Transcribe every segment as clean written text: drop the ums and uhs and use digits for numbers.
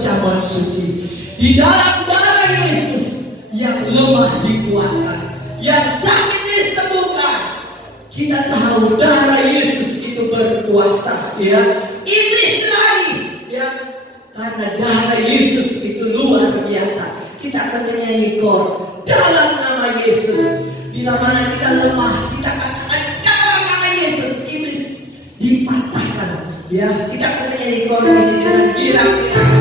perjamuan suci. Di dalam darah Yesus yang lemah dikuatkan, yang sakit disembuhkan. Kita tahu darah Yesus itu berkuasa, ya. Iblis lari, ya. Karena darah Yesus itu luar biasa. Kita akan menyanyi kor dalam nama Yesus. Bila mana kita lemah, kita katakan dalam nama Yesus, iblis dipatahkan. Ya, kita akan menyanyi kor ini dengan girang-girang.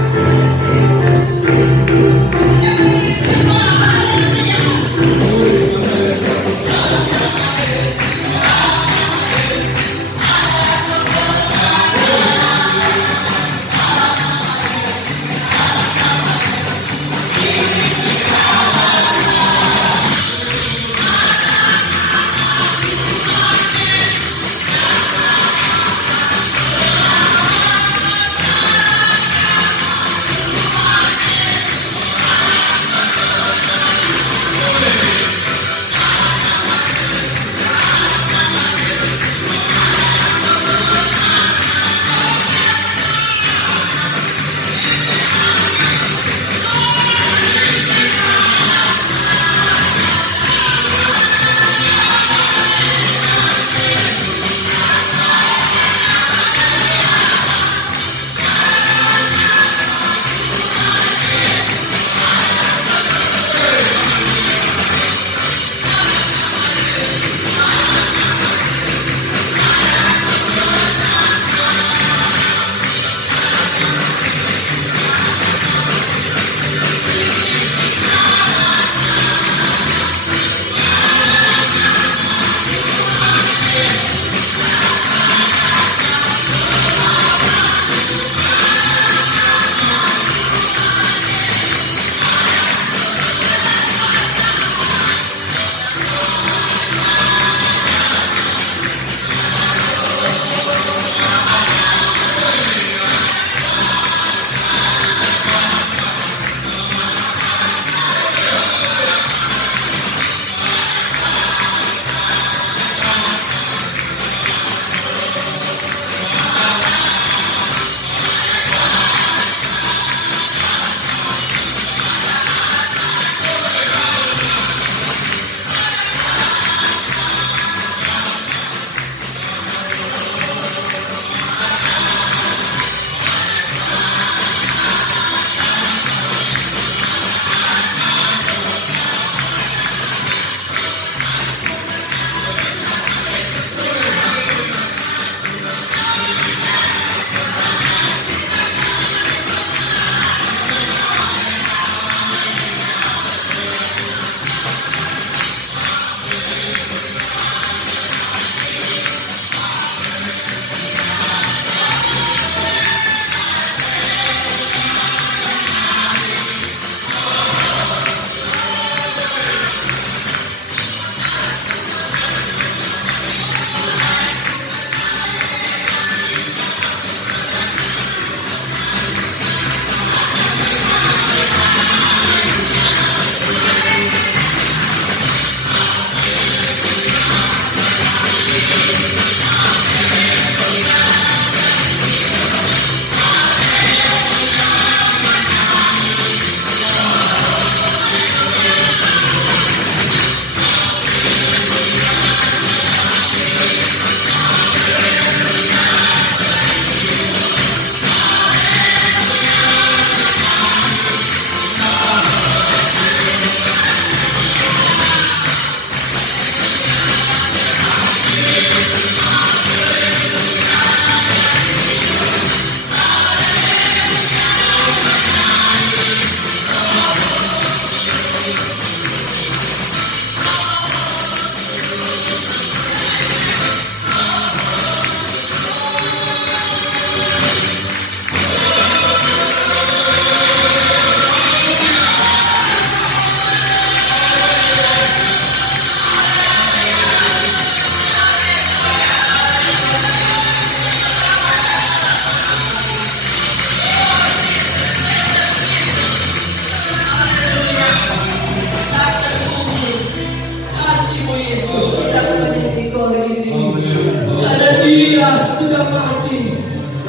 Dia sudah mati,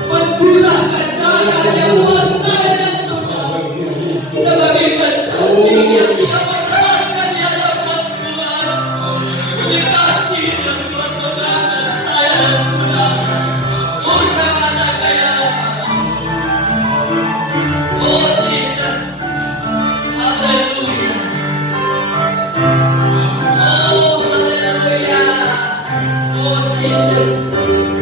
mencurahkan darah yang luas dan sempurna. Kami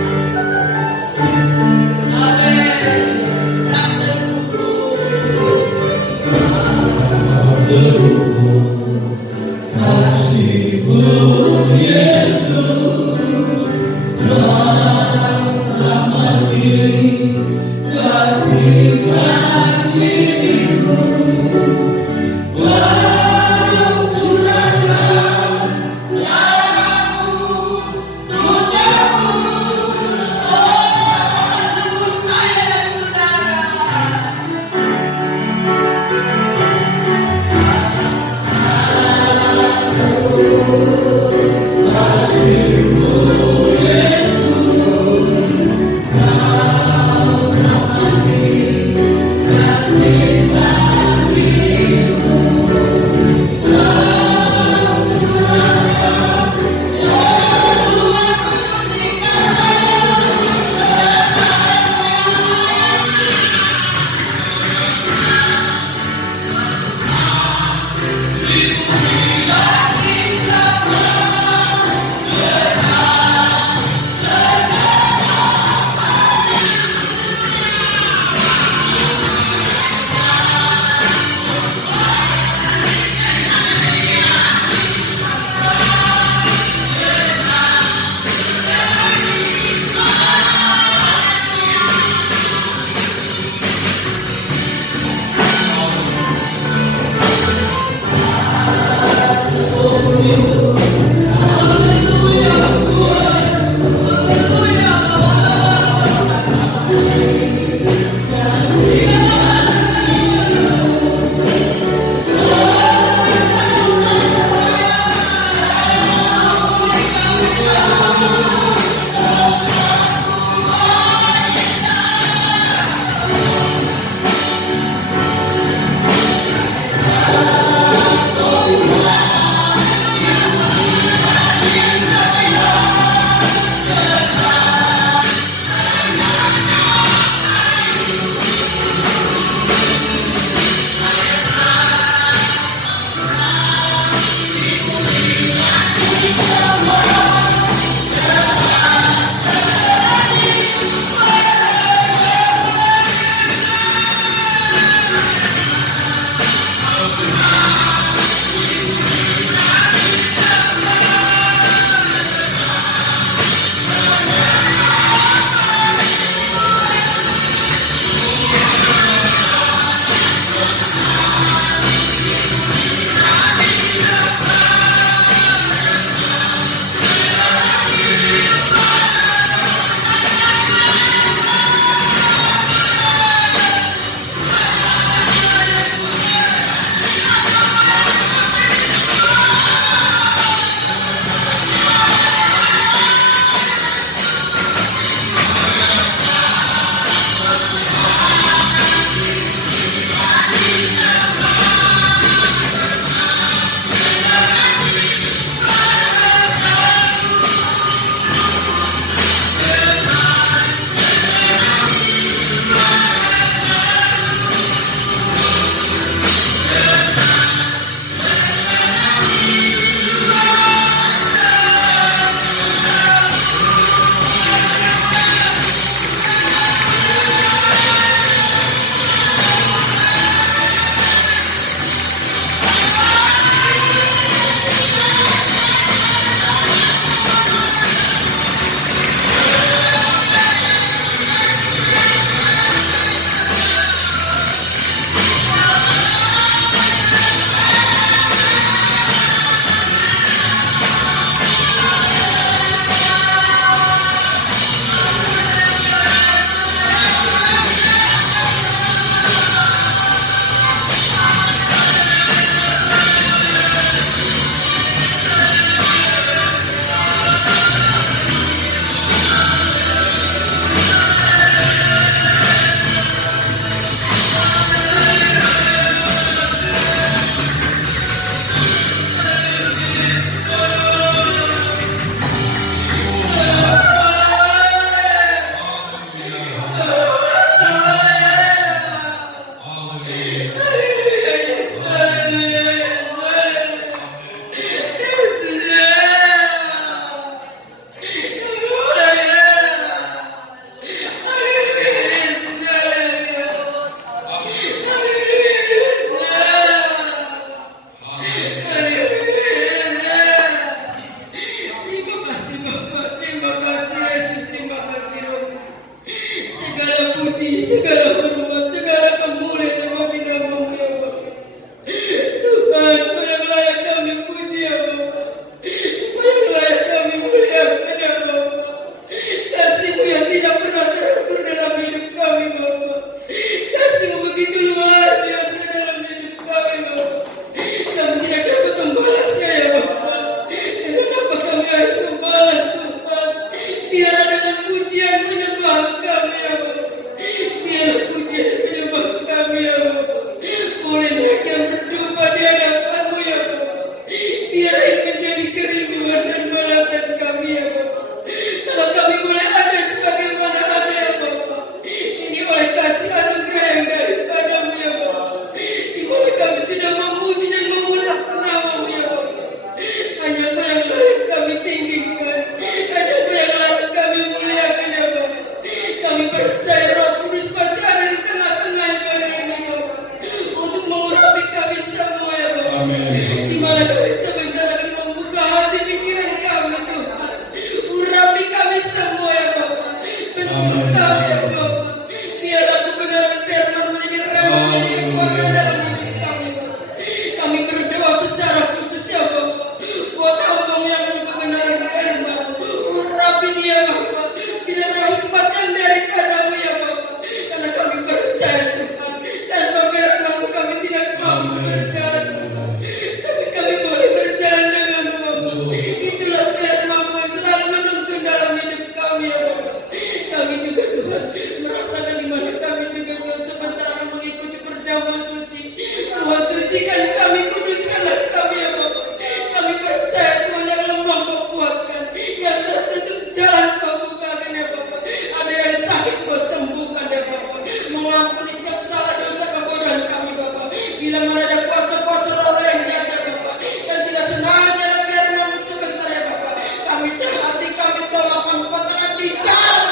puji, segala hormat, segala kemuliaan bagi nama-Mu ya Bapa. Tuhan, Kau yang layak kami puji ya Bapa. Kau yang layak kami muliakan ya Bapa. Kasih-Mu yang tidak pernah terukur dalam hidup kami Bapa. Kasih-Mu begitu luar biasa dalam hidup kami Bapa. Kami tidak dapat membalasnya ya Bapa. Dengan apa kami harus membalas Tuhan? Biarlah dengan pujian penyembahan kami ya Bapa. Biarlah pujian penyembahan kami ya Bapa. Boleh naik yang berduka di hadapan-Mu ya Bapa. Biarlah ini menjadi kerinduan dan balasan kami ya Bapa. Kalau kami boleh ada sebagaimana ada ya Bapa. Ini oleh kasih anugerah yang daripada-Mu ya Bapa. Di mana kami sudah memuji dan memuliakan nama-Mu ya Bapa. Hanya Kau yang layak kami tinggikan. Hanya Kau yang layak kami muliakan ya Bapa. Kami percaya Roh Kudus pasti ada di tengah-tengah ibadah ini ya Bapa. Untuk mengurapi kami semua ya Bapa. Di mana kami sebentar akan membuka hati pikiran kami Tuhan. Urapi kami semua ya Bapa. Bentuk kami ya Bapa. Biarlah kebenaran firman-Mu menjadi rema, menjadi kekuatan dalam hidup kami Bapa. Kami berdoa secara khusus ya Bapa. Buat hamba-Mu yang penuh kebenaran firman-Mu. Urapi dia Bapa. Biarlah hikmat yang daripada-Mu ya Bapa. Karena kami percaya Tuhan. Tanpa firman-Mu kami tidak mampu berjalan Bapa. Tapi kami boleh berjalan dengan-Mu Bapa. Itulah firman-Mu yang selalu menuntun dalam hidup kami ya Bapa. Kami juga Tuhan merasakan di mana kami juga Tuhan sebentar akan mengikuti perjamuan suci. Tuhan sucikan kami, kuduskanlah kami ya Bapa. Kami percaya Tuhan yang lemah Kau kuatkan, yang tertutup jalan Kau bukakan ya Bapa. Ada yang sakit Kau sembuhkan ya Bapa. Mengampuni setiap salah dosa kebodohan kami Bapa. Bila mana ada kuasa-kuasa roh yang jahat ya Bapa, yang tidak senang dalam firman-Mu sebentar ya Bapa. Kami sehati, kami tolak, kami patahkan di dalam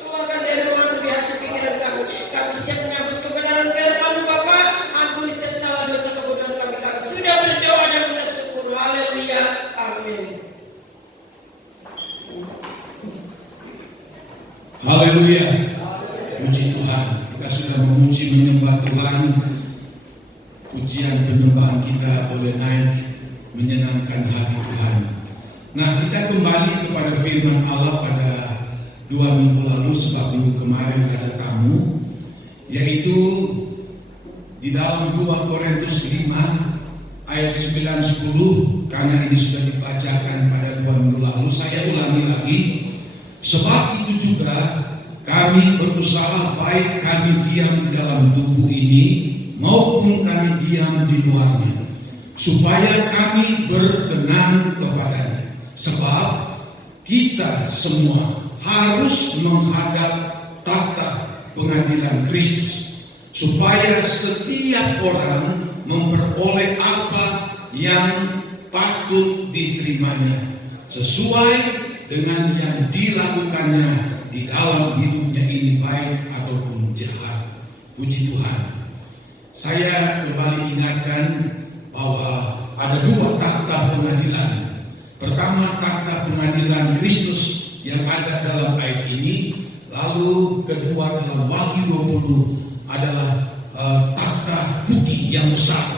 keluarkan dari ruang lebih hati pikiran kami. Kami siap menyambut kebenaran firman-Mu Bapa. Ampuni setiap salah dosa kebodohan kami. Kami sudah berdoa dan mengucap syukur. Haleluya. Amin. Haleluya. Puji Tuhan. Kita sudah memuji menyembah Tuhan. Pujian penyembahan kita boleh naik menyenangkan hati Tuhan. Nah, kita kembali kepada firman Allah pada 2 minggu lalu, sebab minggu kemarin ada tamu, yaitu di dalam 2 Korintus 5 ayat 9-10. Karena ini sudah dibacakan pada 2 minggu lalu, saya ulangi lagi. Sebab itu juga kami berusaha, baik kami diam di dalam tubuh ini maupun kami diam di luarnya, supaya kami berkenan kepadanya. Sebab kita semua harus menghadap tahta pengadilan Kristus, supaya setiap orang memperoleh apa yang patut diterimanya sesuai dengan yang dilakukannya di dalam hidupnya ini, baik ataupun jahat. Puji Tuhan. Saya kembali ingatkan bahwa ada 2 takhta pengadilan. Pertama, takhta pengadilan Kristus yang ada dalam ayat ini. Lalu kedua dalam Wahyu 20 adalah takhta putih yang besar.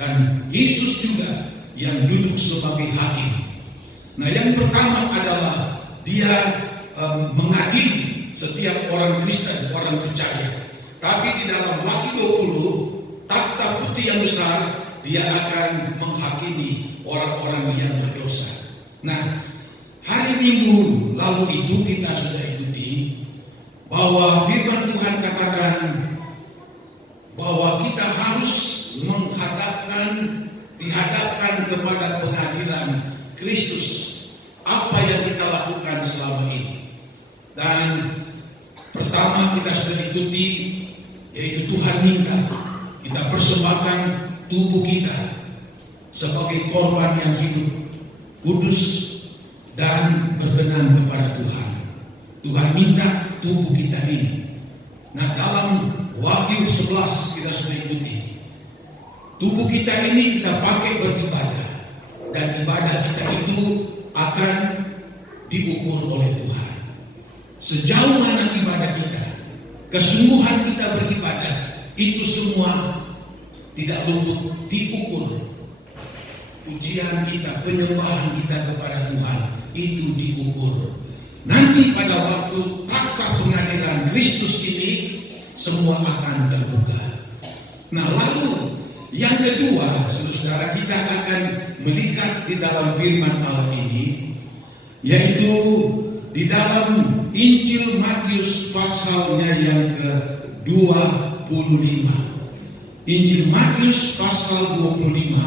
Dan Yesus juga yang duduk sebagai hakim. Nah, yang pertama adalah dia mengadili setiap orang Kristen, orang percaya. Tapi di dalam Wahyu 20, takhta putih yang besar, dia akan menghakimi orang-orang yang berdosa. Nah, hari Minggu lalu itu kita sudah ikuti bahwa firman Tuhan katakan bahwa kita harus dihadapkan kepada pengadilan Kristus. Apa yang kita lakukan selama ini? Dan pertama kita sudah ikuti, yaitu Tuhan minta kita persembahkan tubuh kita sebagai korban yang hidup, kudus, dan berkenan kepada Tuhan. Tuhan minta tubuh kita ini. Nah, dalam Wahyu 11 kita sudah ikuti, tubuh kita ini kita pakai beribadah, dan ibadah kita itu akan diukur oleh Tuhan. Sejauh mana ibadah kita, kesungguhan kita beribadah, itu semua tidak luput diukur. Pujian kita, penyembahan kita kepada Tuhan, itu diukur. Nanti pada waktu takhta pengadilan Kristus ini, semua akan terbuka. Nah, lalu yang kedua, saudara, kita akan melihat di dalam firman Allah ini, yaitu di dalam Injil Matius pasalnya yang ke-25. Injil Matius pasal 25,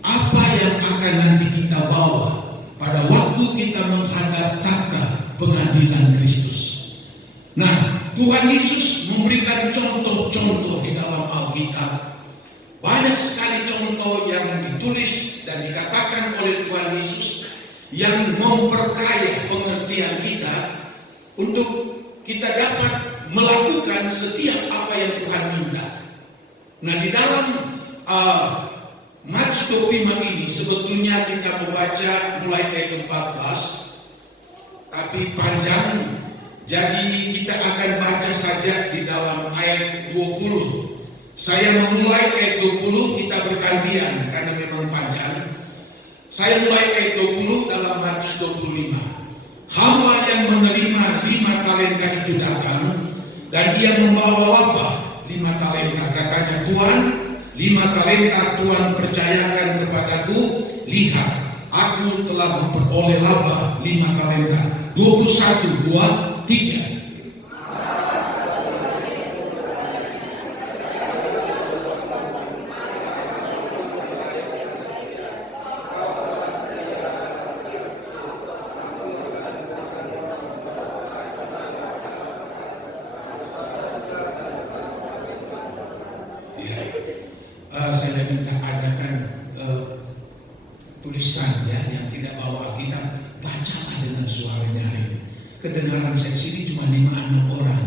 apa yang akan nanti kita bawa pada waktu kita menghadap takhta pengadilan Kristus. Nah, Tuhan Yesus memberikan contoh-contoh di dalam Alkitab. Banyak sekali contoh yang ditulis dan dikatakan oleh Tuhan Yesus yang memperkaya pengertian kita untuk kita dapat melakukan setiap apa yang Tuhan minta. Nah, di dalam Matius 25 ini sebetulnya kita membaca mulai ayat 14, tapi panjang. Jadi kita akan baca saja di dalam ayat 20. Saya memulai ayat 20, kita bergantian karena memang panjang. Saya mulai ayat 20 dalam Matius 25. Hamba yang menerima 5 talenta itu datang, dan ia membawa laba 5 talenta. Katanya, Tuhan, 5 talenta Tuhan percayakan kepadaku. Lihat, aku telah memperoleh laba 5 talenta. 21, 2, 3. Saya minta adakan tulisan ya, yang tidak bawa Alkitab, bacalah dengan suara nyaring. Kedengaran saya sini cuma 5-6 orang.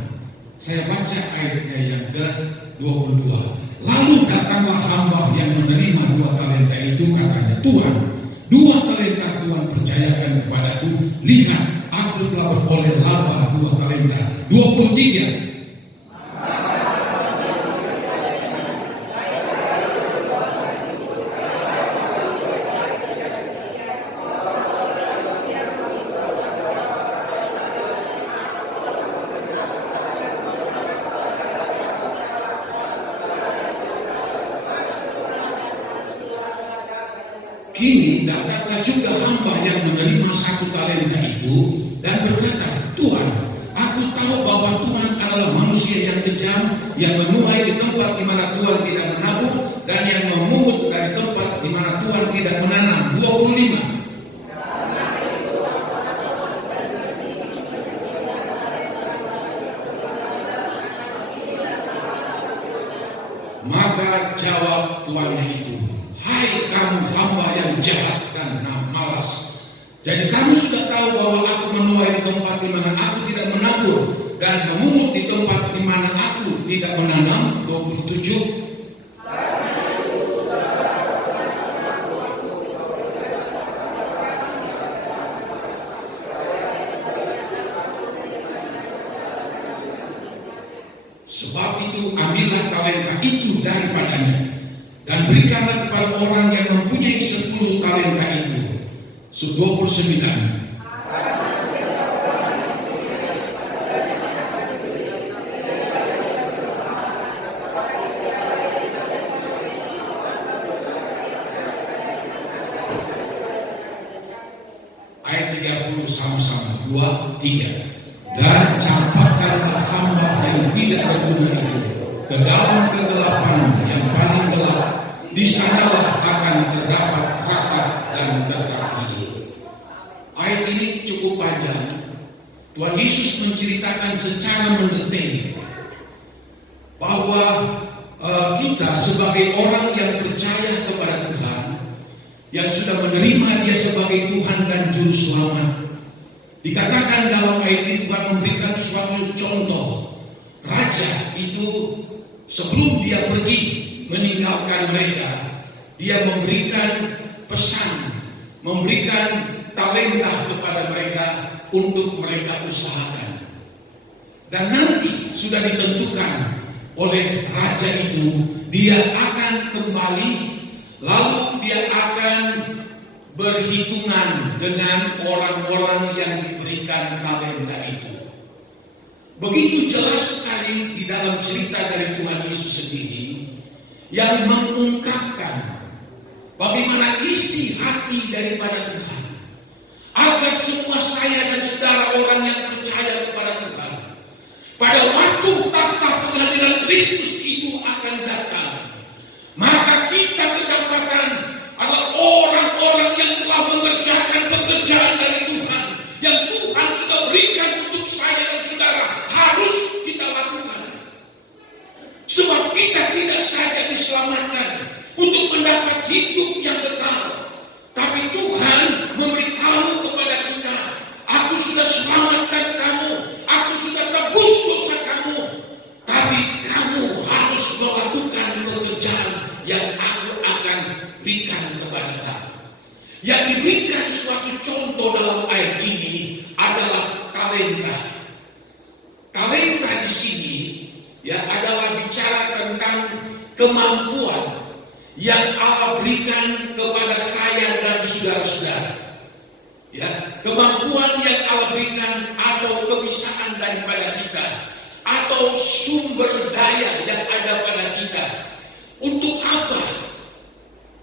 Saya baca ayatnya yang ke-22. Lalu datanglah hamba yang menerima 2 talenta itu, katanya, Tuhan, 2 talenta Tuhan percayakan kepadaku. Lihat, aku telah beroleh laba 2 talenta. 23. Kini datanglah juga hamba yang menerima 1 talenta itu dan berkata, Tuhan, aku tahu bahwa Tuhan adalah manusia yang kejam, yang menuai di tempat di mana Tuhan tidak menabur, dan yang memungut dari tempat di mana Tuhan tidak menanam. 25. Maka jawab tuannya itu, hai kamu hamba yang jahat dan malas. Jadi kamu sudah tahu bahwa aku menuai di tempat di mana aku tidak menabur dan memungut di tempat di mana aku tidak menanam. 27. Sebab itu ambillah talenta itu daripadanya dan berikanlah kepada orang yang mempunyai 10 talenta itu. 29. Ayat 30 sama-sama. 2, 3. Dan campakkanlah hamba yang tidak berguna itu ke dalam kegelapan yang paling gelap. Di sanalah akan terdapat ratap dan tetap hidup. Ayat ini cukup panjang. Tuhan Yesus menceritakan secara mendetail bahwa kita sebagai orang yang percaya kepada Tuhan, yang sudah menerima Dia sebagai Tuhan dan Juru Selamat, dikatakan dalam ayat ini Tuhan memberikan suatu contoh. Raja itu sebelum dia pergi meninggalkan mereka, dia memberikan pesan, memberikan talenta kepada mereka untuk mereka usahakan. Dan nanti sudah ditentukan oleh raja itu, dia akan kembali, lalu dia akan berhitungan dengan orang-orang yang diberikan talenta itu. Begitu jelas sekali di dalam cerita dari Tuhan Yesus sendiri yang mengungkapkan bagaimana isi hati daripada Tuhan, agar semua saya dan saudara orang yang percaya kepada Tuhan, pada waktu tahta pengadilan Kristus itu akan datang, maka kita kedapatan adalah orang-orang yang telah mengerjakan pekerjaan dari Tuhan, yang Tuhan sudah berikan untuk saya dan saudara, harus kita lakukan. Sebab kita tidak saja diselamatkan untuk mendapat hidup yang kekal, tapi Tuhan memberitahu kepada kita, aku sudah selamatkan kamu, aku sudah tebus dosa kamu, tapi kamu harus melakukan pekerjaan yang aku akan berikan kepada kamu. Yang diberikan suatu contoh dalam ayat ini adalah talenta. Talenta di sini ya adalah bicara tentang kemampuan yang Allah berikan kepada saya dan saudara-saudara. Ya, kemampuan yang Allah berikan atau kebisaan daripada kita, atau sumber daya yang ada pada kita. Untuk apa?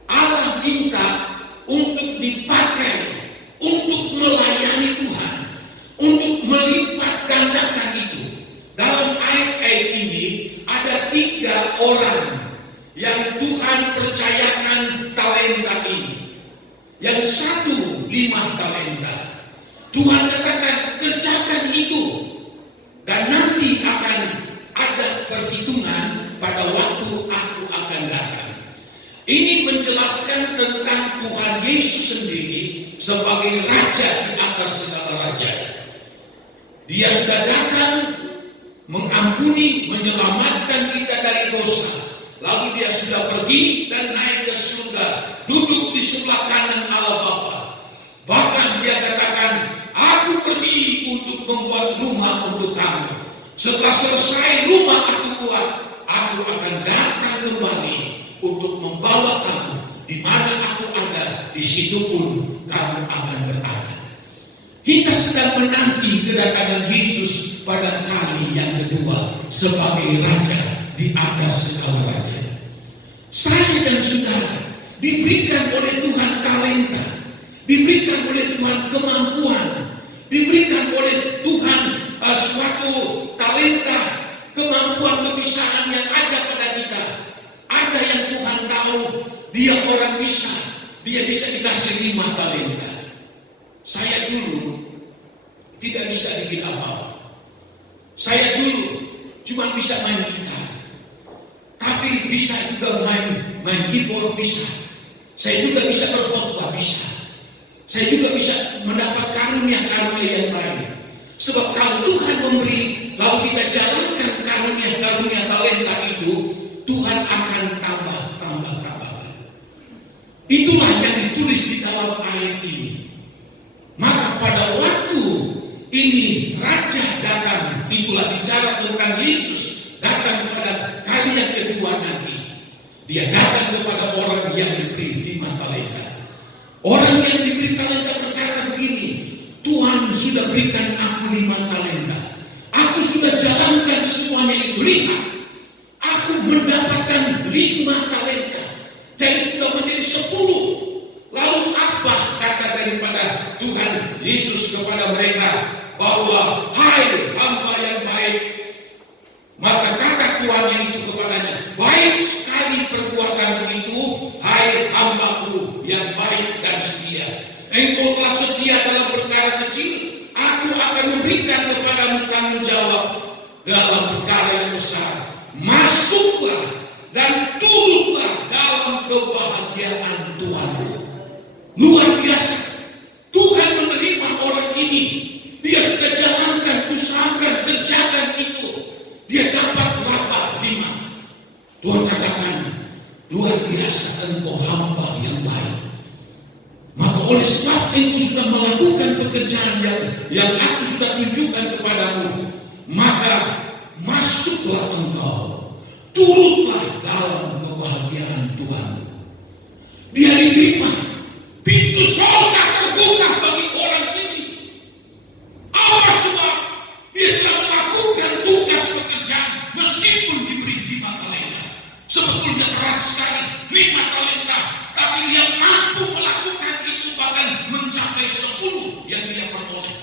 Allah minta untuk dipakai, untuk melayani Tuhan, untuk melipat gandakan itu. Dalam ayat-ayat ini ada 3 orang yang Tuhan percayakan talenta ini. Yang satu 5 talenta. Tuhan katakan kerjakan itu, dan nanti akan ada perhitungan pada waktu aku akan datang. Ini menjelaskan tentang Tuhan Yesus sendiri sebagai Raja di atas segala raja. Dia sudah datang mengampuni, menyelamatkan kita dari dosa. Lalu dia sudah pergi dan naik ke surga, duduk di sebelah kanan Allah Bapa. Bahkan dia katakan, aku pergi untuk membuat rumah untuk kamu. Setelah selesai rumah aku buat, aku akan datang kembali untuk membawa kamu. Di mana aku ada, di situ pun kamu akan berada. Kita sedang menanti kedatangan Yesus pada kali yang kedua sebagai Raja di atas segala raja. Saya dan saudara diberikan oleh Tuhan talenta, diberikan oleh Tuhan kemampuan, diberikan oleh Tuhan suatu talenta, kemampuan, kebisaan yang ada pada kita. Ada yang Tuhan tahu dia orang bisa, dia bisa dikasih 5 talenta. Saya dulu tidak bisa bikin apa-apa. Saya dulu cuma bisa main gitar, tapi bisa juga main keyboard bisa. Saya juga bisa berkhotbah bisa. Saya juga bisa mendapat karunia-karunia yang lain. Sebab kalau Tuhan memberi, lalu kita jalankan karunia-karunia talenta itu, Tuhan akan tambah. Itulah yang ditulis di dalam ayat ini. Maka pada waktu ini Raja datang, itulah bicara tentang Yesus datang pada kali yang kedua nanti. Dia datang kepada orang yang diberi 5 talenta. Orang yang diberi talenta berkata begini, Tuhan sudah berikan aku 5 talenta. Aku sudah jalankan semuanya itu. Lihat, aku mendapatkan 5 talenta. Jadi sudah menjadi 10. Lalu apa kata daripada Tuhan Yesus kepada mereka? Bahwa hai hamba yang baik. Maka kata tuannya itu kepadanya, baik sekali perbuatanmu itu, hai hambaku yang baik dan setia. Engkau telah setia dalam perkara kecil, aku akan memberikan kepadamu tanggung jawab dalam perkara yang besar. Masuklah dan turutlah dalam kebahagiaan Tuhanmu. Luar biasa. Tuhan menerima orang ini. Dia sudah jalankan, usahakan, kerjakan itu. Dia dapat berapa? 5. Tuhan katakan, luar biasa engkau hamba yang baik. Maka oleh sebab engkau sudah melakukan pekerjaan yang aku sudah tunjukkan kepadamu, maka Tuhan. Dia diterima. Pintu surga terbuka bagi orang ini. Apa sebab? Dia telah melakukan tugas pekerjaan meskipun diberi 5 talenta. Sebetulnya berat sekali 5 talenta, tapi dia mampu melakukan itu bahkan mencapai 10 yang dia peroleh.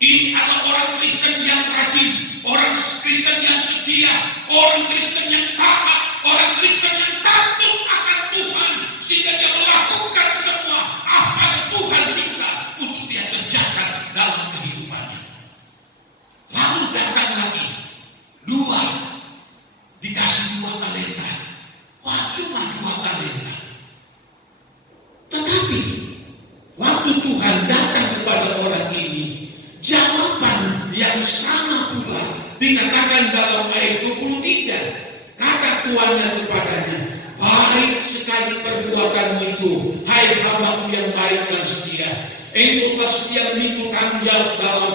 Ini adalah orang Kristen yang rajin, orang Kristen yang setia, orang Kristen yang taat, orang Kristen yang takut akan Tuhan, sehingga dia melakukan semua apa yang Tuhan minta untuk dia kerjakan dalam kehidupannya. Lalu datang lagi 2, dikasih 2 talenta. Wah, cuma 2 talenta. Tetapi waktu Tuhan datang kepada orang ini, jawaban yang sama pula dikatakan dalam ayat 23. Kata tuannya kepadanya, baik sekali perbuatanmu itu, hai hambaku yang baik dan setia. Engkau telah setia memikul tanggung jawab dalam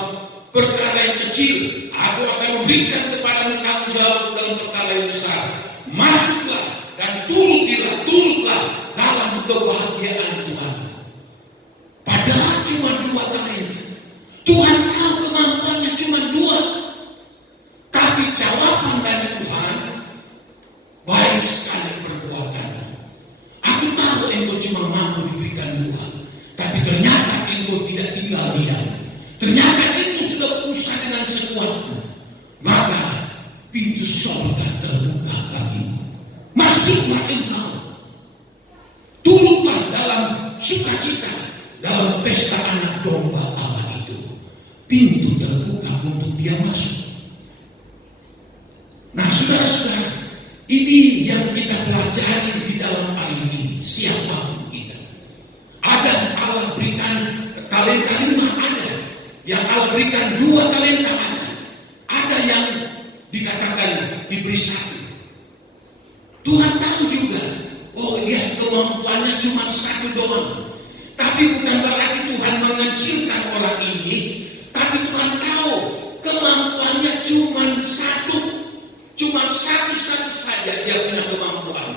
perkara yang kecil, aku akan memberikan kepadamu tanggung jawab dalam perkara yang besar. Masuklah dan turutlah dalam kebahagiaan Tuhan. Padahal cuma 2 talenta. Tuhan tahu kemampuannya cuma 2. Tapi jawaban dari Tuhan, baik sekali perbuatanmu. Aku tahu engkau cuma mampu diberikan 2. Tapi ternyata engkau tidak tinggal diam. Ternyata engkau sudah berusaha dengan sekuatmu. Maka pintu surga terbuka bagimu. Masuklah engkau. Turutlah dalam sukacita, dalam pesta anak domba Allah itu. Pintu terbuka untuk dia masuk. Nah, saudara-saudara, ini yang kita pelajari di dalam ayat ini. Siapapun kita, ada Allah berikan talenta 5, ada yang Allah berikan 2 talenta, ada yang dikatakan diberi 1. Tuhan tahu juga, oh dia kemampuannya cuma 1 doang. Tapi bukan berarti Tuhan mengecilkan orang ini, tapi Tuhan tahu kemampuannya cuma 1. Cuma satu saja dia punya kemampuan.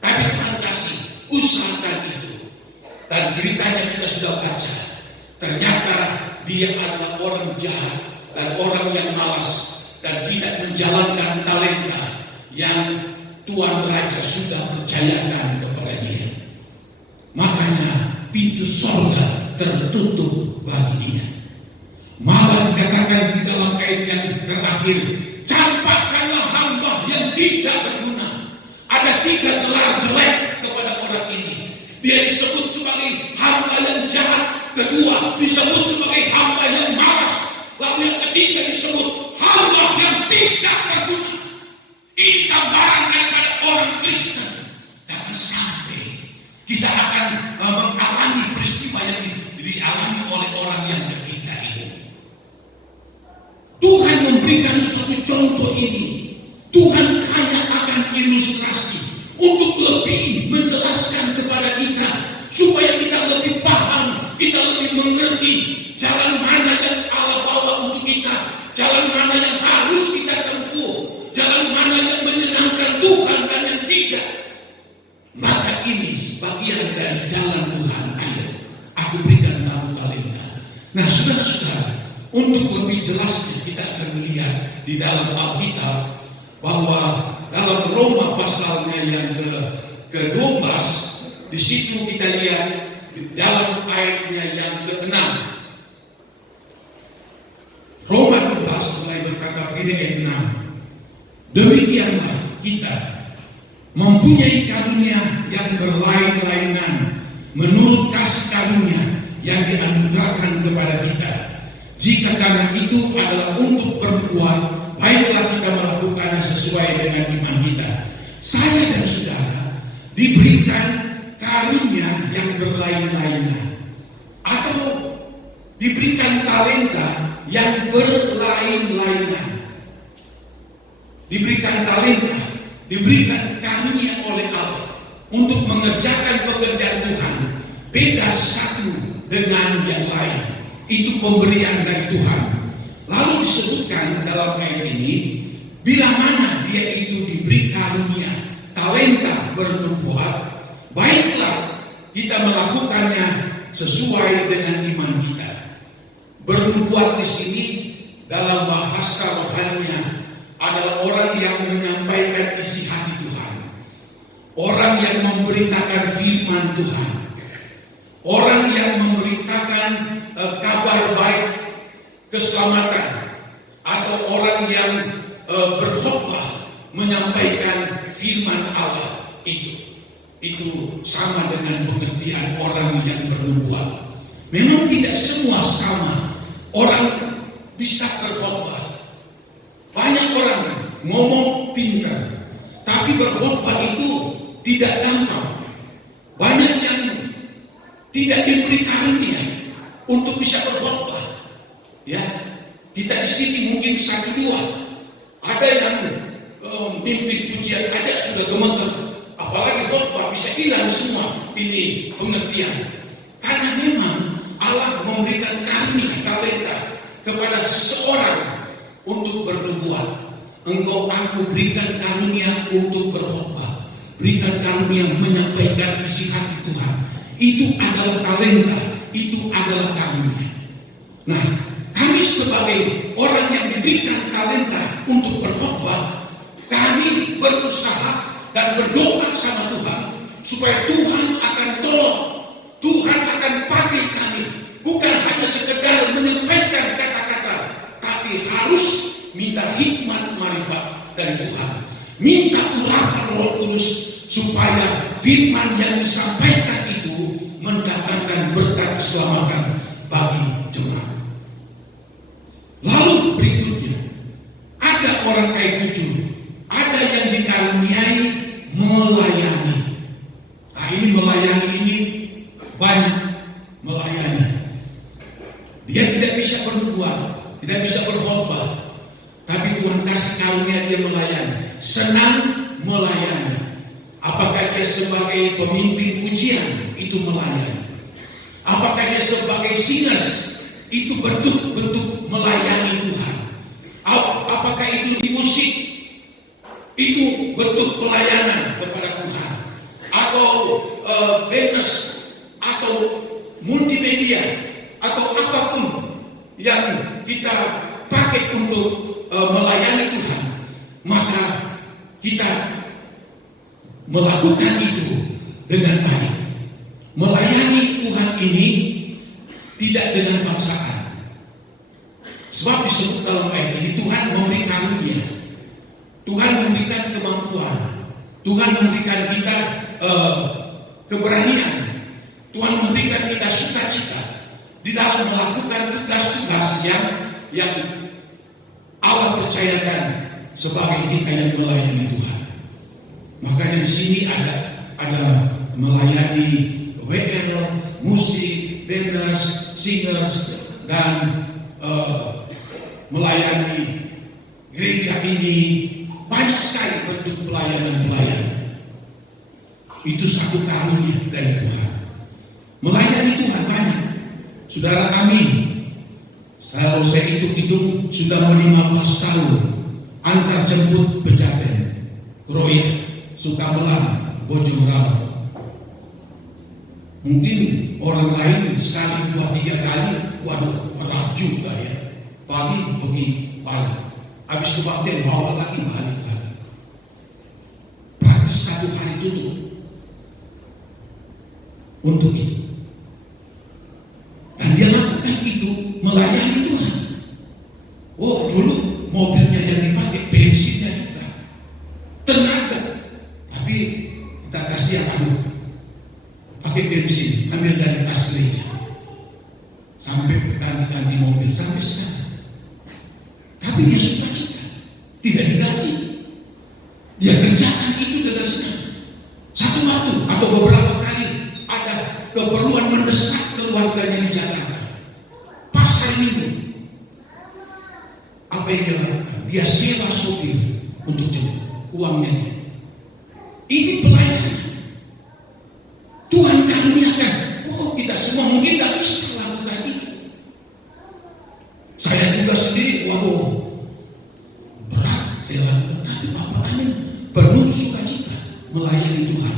Tapi Tuhan kasih, usahakan itu. Dan ceritanya kita sudah baca. Ternyata dia adalah orang jahat dan orang yang malas dan tidak menjalankan talenta yang Tuan Raja sudah percayakan kepada dia. Makanya pintu surga tertutup bagi dia. Malah dikatakan di dalam ayat yang terakhir, campakkanlah hamba yang tidak berguna. Ada 3 gelar jelek kepada orang ini. Dia disebut sebagai hamba yang jahat. Kedua disebut sebagai hamba yang malas. Lalu yang ketiga disebut hamba yang tidak berguna. Ini gambaran daripada orang Kristen. Tapi sampai kita akan mengalami peristiwa yang dialami oleh orang yang ketiga ini. Tuhan memberikan suatu contoh ini. Tuhan kaya akan ilustrasi untuk lebih menjelaskan kepada kita, supaya kita lebih paham, kita lebih mengerti jalan mana yang Allah bawa untuk kita, jalan mana yang harus kita tempuh, jalan mana yang menyenangkan Tuhan dan yang tidak. Maka ini sebagian dari jalan Tuhan. Ayo, aku berikan kamu talenta. Nah, saudara-saudara, untuk lebih jelasnya kita akan melihat di dalam Alkitab bahwa dalam Roma pasalnya yang ke-12, di situ kita lihat di dalam ayatnya yang ke-6. Roma 12 mulai berkata begini ayat 6. Demikianlah kita mempunyai karunia yang berlain-lainan menurut kasih karunia yang dianugerahkan kepada kita. Jika karena itu adalah untuk berbuat, baiklah kita melakukannya sesuai dengan iman kita. Saya dan saudara diberikan karunia yang berlain-lainan, atau diberikan talenta yang berlain-lainan. Diberikan talenta, diberikan karunia oleh Allah untuk mengerjakan pekerjaan Tuhan. Beda satu dengan yang lain. Itu pemberian dari Tuhan. Lalu disebutkan dalam ayat ini, bila mana dia itu diberi karunia, talenta, bernubuat, baiklah kita melakukannya sesuai dengan iman kita. Bernubuat di sini dalam bahasa rohaninya adalah orang yang menyampaikan isi hati Tuhan, orang yang memberitakan firman Tuhan, orang yang memberitakan kabar baik keselamatan, atau orang yang berkhotbah menyampaikan firman Allah. Itu sama dengan pengertian orang yang bernubuat. Memang tidak semua sama orang bisa berkhotbah. Banyak orang ngomong pintar, tapi berkhotbah itu tidak gampang. Banyak yang tidak diberi karunia untuk bisa berkhotbah. Ya, kita di sini mungkin 1-2. Ada yang mimpin pujian aja sudah gemeter, apalagi khotbah bisa hilang semua ini pengertian. Karena memang Allah memberikan karunia talenta kepada seseorang untuk bernubuat. Engkau aku berikan karunia untuk berkhotbah, berikan karunia menyampaikan isi hati Tuhan. Itu adalah talenta, itu adalah karunia. Nah, kami sebagai orang yang diberikan talenta untuk berkhotbah, kami berusaha dan berdoa sama Tuhan supaya Tuhan akan tolong, Tuhan akan pakai kami, bukan hanya sekedar menyampaikan kata-kata, tapi harus minta hikmat marifat dari Tuhan, minta urapan Roh Kudus supaya firman yang disampaikan itu mendatangkan berkat keselamatan bagi jemaat. Lalu berikutnya, ada orang ayat 7, ada yang dikaruniai melayani. Nah, ini melayani ini banyak melayani. Dia tidak bisa bernubuat, tidak bisa berkhotbah, tapi Tuhan kasih karunia dia melayani, senang melayani. Apakah dia sebagai pemimpin pujian, itu melayani. Apakah dia sebagai singers, itu bentuk-bentuk melayani Tuhan. Apakah itu di musik, itu bentuk pelayanan kepada Tuhan. Atau banners, atau multimedia, atau apapun yang kita pakai untuk melayani Tuhan, maka kita melakukan itu dengan baik. Melayani Tuhan ini tidak dengan paksaan. Sebab disebut dalam ayat ini Tuhan memberi karunia, Tuhan memberikan kemampuan, Tuhan memberikan kita keberanian, Tuhan memberikan kita sukacita di dalam melakukan tugas-tugas yang Allah percayakan sebagai kita yang melayani Tuhan. Makanya di sini ada melayani WL, musik, banners, singers, dan melayani gereja ini. Banyak sekali bentuk pelayanan. Itu satu karunia dari Tuhan. Melayani Tuhan banyak. Saudara, amin. Kalau saya hitung-hitung sudah 15 tahun antar jemput Pejaten, Kroya, Sukamelang, Bojonggrado. Mungkin orang lain sekali, 2-3 kali, waduh, berat juga ya. Pagi pergi balik, habis kebaktian bawa lagi balik. Praktis 1 hari tutup untuk itu. Dan dia lakukan itu melayani Tuhan. Oh, dulu mobilnya yang dipakai bensinnya juga, tenaga. Tapi kita kasih yang pakai bensin, ambil dari kas gereja, sampai berganti-ganti mobil sampai sekarang. Tapi dia sukacita, tidak digaji. Dia kerjakan itu dengan senang. Satu waktu atau beberapa kali ada keperluan mendesak keluarganya di Jakarta, pas hari Minggu, apa yang dia lakukan? Dia sewa sopir untuk jemput, uangnya dia. Ini pelayanan. Tuhan karuniakan. Oh, kita semua mungkin tidak bisa lakukan itu. Saya juga sendiri, waduh, berat saya lakukan. Tapi Bapak amin, penuh sukacita melayani Tuhan.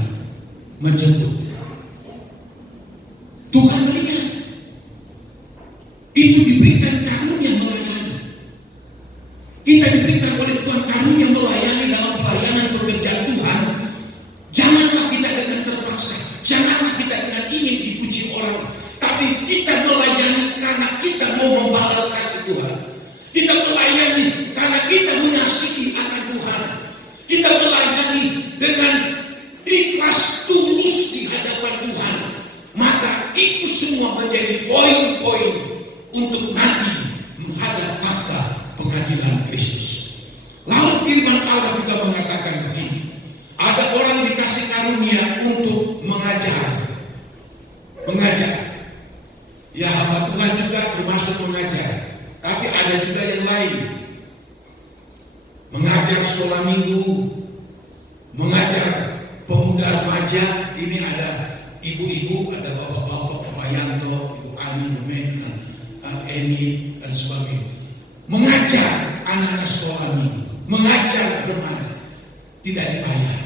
diberikan oleh Tuhan karunia melayani dalam pelayanan pekerjaan Tuhan, janganlah kita dengan terpaksa, janganlah kita dengan ingin dipuji orang, tapi kita melayani karena kita mau membalas kasih Tuhan. Kita melayani karena kita mengasihi akan Tuhan. Kita melayani dengan ikhlas tulus di hadapan Tuhan. Maka itu semua menjadi poin-poin untuk nanti menghadap tahta pengadilan Kristus. Lalu firman Allah juga mengatakan begini, ada orang dikasih karunia untuk mengajar. Ya, hamba Tuhan juga termasuk mengajar. Tapi ada juga yang lain, mengajar sekolah minggu, mengajar pemuda remaja. Ini ada ibu-ibu, ada bapak-bapak, Pak Yanto, Ibu Ani, Bu Mena, Eni, dan sebagainya. Mengajar anak-anak sekolah minggu, mengajar remaja, tidak dibayar.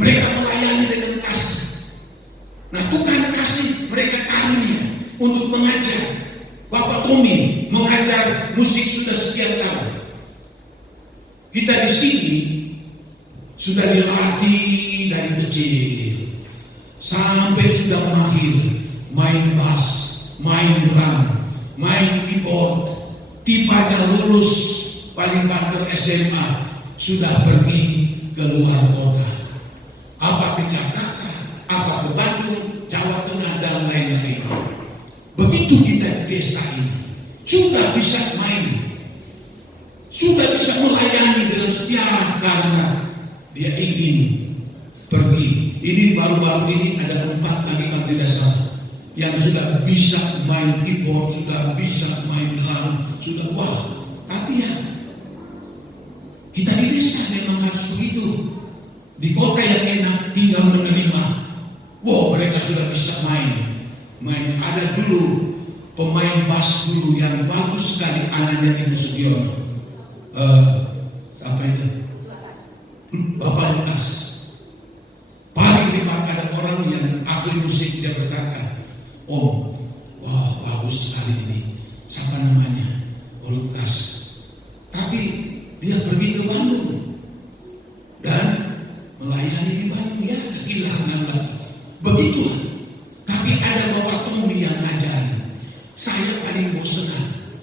Mereka melayani dengan kasih. Nah, Tuhan kasih mereka karunia untuk mengajar. Bapak Tommy mengajar musik sudah sekian tahun. Kita di sini sudah dilatih dari kecil sampai sudah mahir main bass, main drum, main keyboard. Tipanya lulus paling banter SMA sudah pergi ke luar kota. Apa ke Jakarta, apa ke Bandung, Jawa Tengah, dan lain-lain. Begitu kita di desa ini sudah bisa main, sudah bisa melayani dengan setia karena dia ingin pergi. Ini baru-baru ini ada 4 lagi kalau tidak salah yang sudah bisa main keyboard, sudah bisa main drum, sudah wah. Tapi ya kita di desa memang harus begitu. Di kota yang enak tinggal menerima. Wow, mereka sudah bisa main. Ada dulu pemain bass dulu yang bagus sekali, anaknya Ibu Sugiono. Siapa itu? Bapak Lukas. Paling hebat, ada orang yang ahli musik, dia berkata, Om, wah bagus sekali ini. Siapa namanya? Lukas. Tapi dia pergi ke Bandung dan melayani di Bandung, ya kehilangan lagi. Begitulah. Tapi ada Bapak Tommy yang ngajarin. Saya paling bosan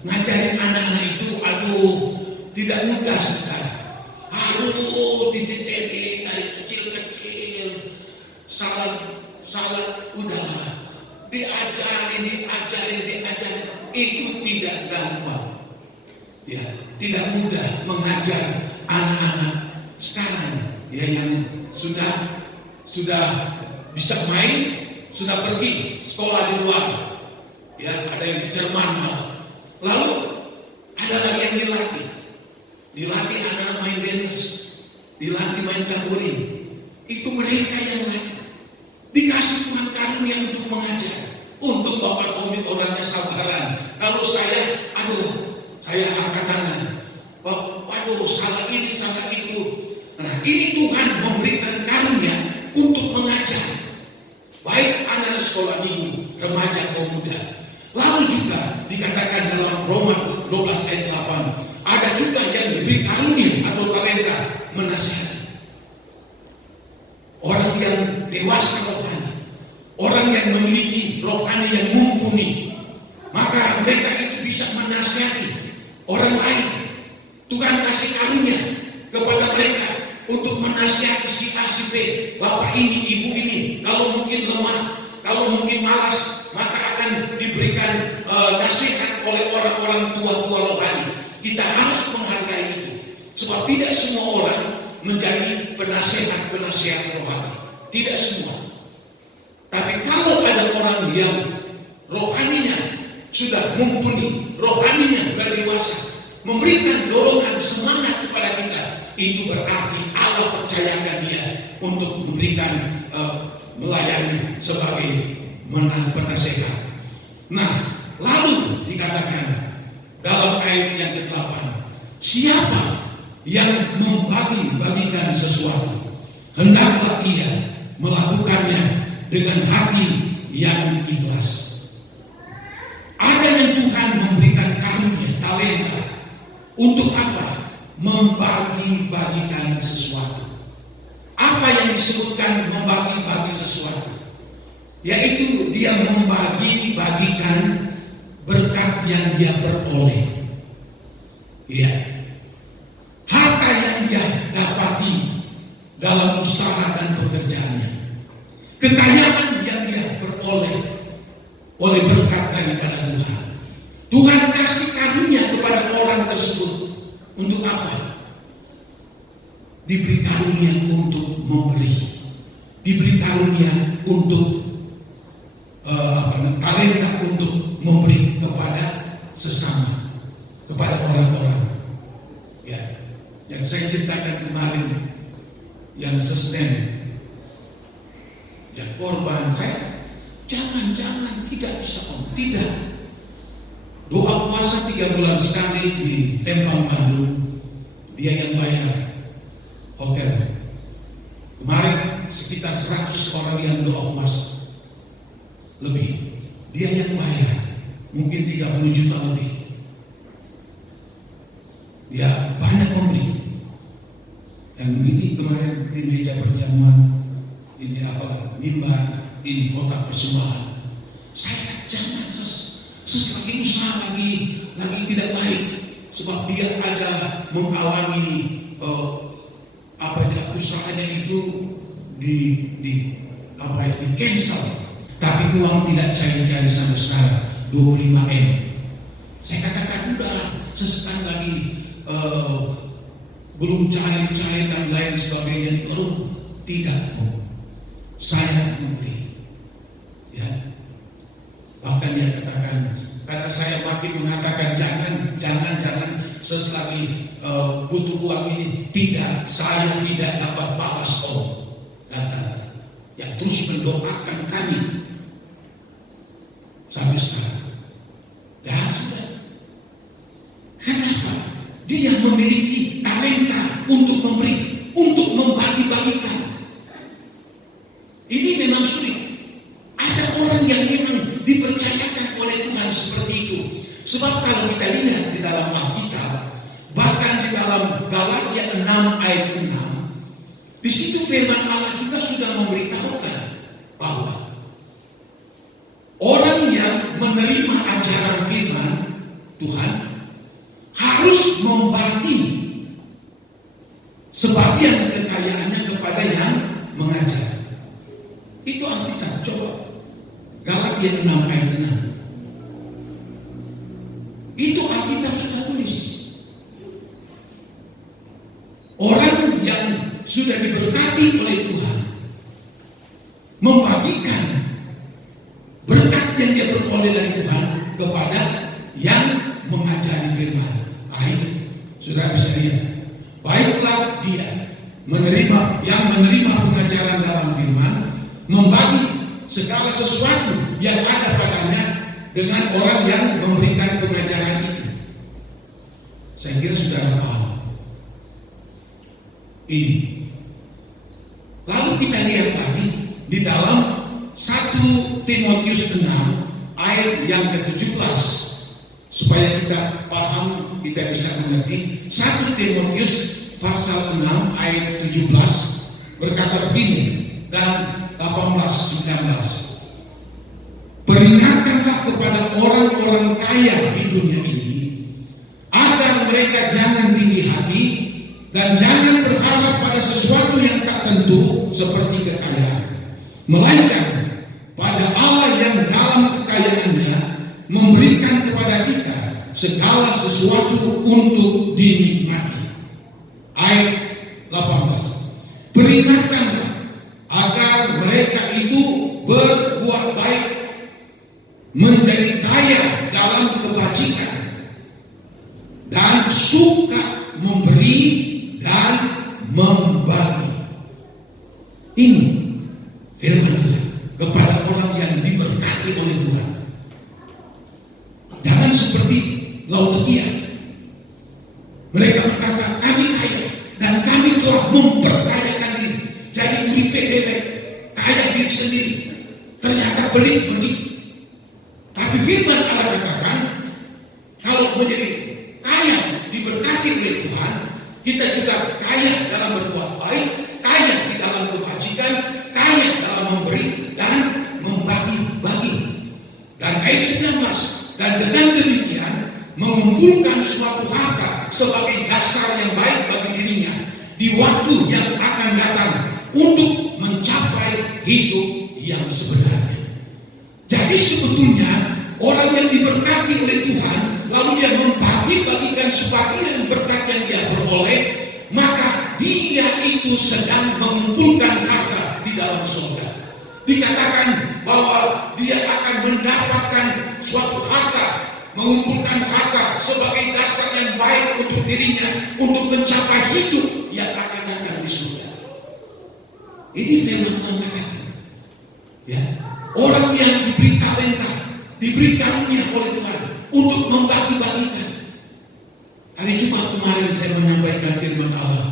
ngajarin anak-anak itu. Aduh, tidak mudah sudah. Harus dititeni dari kecil-kecil. Salat udahlah. Diajarin. Itu tidak gampang. Ya, tidak mudah mengajar anak-anak sekarang. Ya, yang sudah bisa main, sudah pergi sekolah di luar, ya ada yang di Jerman malah. Lalu ada lagi yang dilatih anak-anak main tenis, dilatih main tamburi. Itu mereka yang lain dikasih Tuhan karunia untuk mengajar. Untuk Bapak Tommy orangnya sabaran. Kalau saya angkat tangan. Waduh, salah ini, salah itu. Nah, ini Tuhan memberikan karunia untuk mengajar. Baik anak sekolah minggu, remaja, pemuda. Lalu juga dikatakan dalam Roma 12 ayat 8, ada juga yang diberi karunia atau talenta menasihati. Orang yang dewasa rohani, orang yang memiliki rohani yang mumpuni, maka mereka itu bisa menasihati orang lain. Tuhan kasih karunia kepada mereka untuk menasihati si A, si B, bapak ini, ibu ini. Kalau mungkin lemah, kalau mungkin malas, maka akan diberikan nasihat oleh orang-orang tua-tua rohani. Kita harus menghargai itu. Sebab tidak semua orang menjadi penasihat rohani. Tidak semua. Tapi kalau ada orang yang rohaninya sudah mumpuni, rohaninya berdewasa, memberikan dorongan semangat kepada kita, itu berarti Allah percayakan dia untuk memberikan melayani sebagai penasehat. Nah, lalu dikatakan dalam ayat yang ke-8, siapa yang membagi-bagikan sesuatu, hendaklah ia melakukannya dengan hati yang ikhlas. Ada yang Tuhan memberikan karunia, talenta. Untuk apa? membagi-bagikan sesuatu. Apa yang disebutkan membagi-bagi sesuatu? Yaitu dia membagi-bagikan berkat yang dia peroleh. Ya. Harta yang dia dapati dalam usaha dan pekerjaannya. Kekayaan yang dia peroleh oleh berkat daripada Tuhan. Tuhan kasih karunia kepada orang tersebut. Untuk apa? Diberi karunia untuk memberi. Diberi karunia untuk talenta untuk memberi kepada sesama, kepada orang-orang. Ya, yang saya ceritakan kemarin, yang sustain, yang korban saya, jangan tidak bisa om, tidak. Doa puasa 3 bulan sekali di Lembang Bandung, dia yang bayar hotel. Kemarin sekitar 100 orang yang doa puasa lebih, dia yang bayar, mungkin 30 juta lebih. Dia banyak memberi. Yang ini kemarin di meja perjamuan, ini apa, mimbar, ini kotak persembahan. Saya jangan lagi usaha lagi tidak baik, sebab dia ada mengalami usahanya itu di cancel. Tapi uang tidak cair-cair sampai sekarang 25 M. Saya katakan udah sesekan lagi belum cair-cair dan lain sebagainya. Tidak, saya memberi. Ya, bahkan dia katakan, karena saya makin mengatakan jangan seselagi butuh uang ini, tidak, saya tidak dapat balas om. Kata yang terus mendoakan kami sampai sekarang. Ya sudah. Kenapa? Dia memiliki talenta untuk memberi, untuk membagi-bagikan. Ini memang sulit. Ada orang yang memang dipercayakan oleh Tuhan seperti itu. Sebab kalau kita lihat di dalam Alkitab, bahkan di dalam Galatia 6 ayat 6, di situ firman Allah juga sudah memberitahukan bahwa orang yang menerima ajaran firman Tuhan harus membagi sebagian kekayaannya kepada yang mengajar. Itu Alkitab, coba Galatia 6 ayat 6. Itu Alkitab sudah tulis. Orang yang sudah diberkati oleh Tuhan membagikan berkat yang dia peroleh dari Tuhan kepada yang mengajari firman. Itu sudah bisa lihat. Baiklah dia yang menerima pengajaran dalam firman, membagi segala sesuatu yang ada padanya dengan orang yang memberikan pengajaran itu. Saya kira saudara paham ini. Lalu kita lihat lagi di dalam 1 Timotius 6 ayat yang ke-17, supaya kita paham, kita bisa mengerti. 1 Timotius pasal 6 ayat 17 berkata begini, dan 18-19. Peringatkanlah kepada orang-orang kaya di dunia ini agar mereka jangan tinggi hati dan jangan berharap pada sesuatu yang tak tentu seperti kekayaan, melainkan pada Allah yang dalam kekayaannya memberikan kepada kita segala sesuatu untuk dinikmati. Ayat 18. Peringatkanlah agar mereka itu berbuat baik, menjadi kaya dalam kebajikan, dan suka memberi dan membagi. Ini firman Tuhan kepada orang yang diberkati oleh Tuhan. Jangan seperti Laodikia. Mereka berkata, kami kaya dan kami telah memperkayakan diri. Jadi uripe dewek, kaya diri sendiri. Ternyata pelit begitu. Tapi firman Allah katakan, kalau menjadi kaya diberkati oleh Tuhan, Kita juga kaya dalam berbuat baik, kaya di dalam kebajikan, kaya dalam memberi dan membagi-bagi. Dan ayat 19, dan dengan demikian mengumpulkan suatu harta sebagai dasar yang baik bagi dirinya di waktu yang akan datang untuk mencapai hidup yang sebenarnya. Jadi sebetulnya orang yang diberkati oleh Tuhan lalu dia membagi-bagikan sebagian berkat yang dia peroleh, maka dia itu sedang mengumpulkan harta di dalam surga. Dikatakan bahwa dia akan mendapatkan suatu harta, mengumpulkan harta sebagai dasar yang baik untuk dirinya untuk mencapai hidup yang akan datang di surga. Ini firman Tuhan katakan. Ya, orang yang diberi talenta, diberi karunia oleh Tuhan untuk membagi-bagikan. Hari Jumat kemarin saya menyampaikan firman Allah.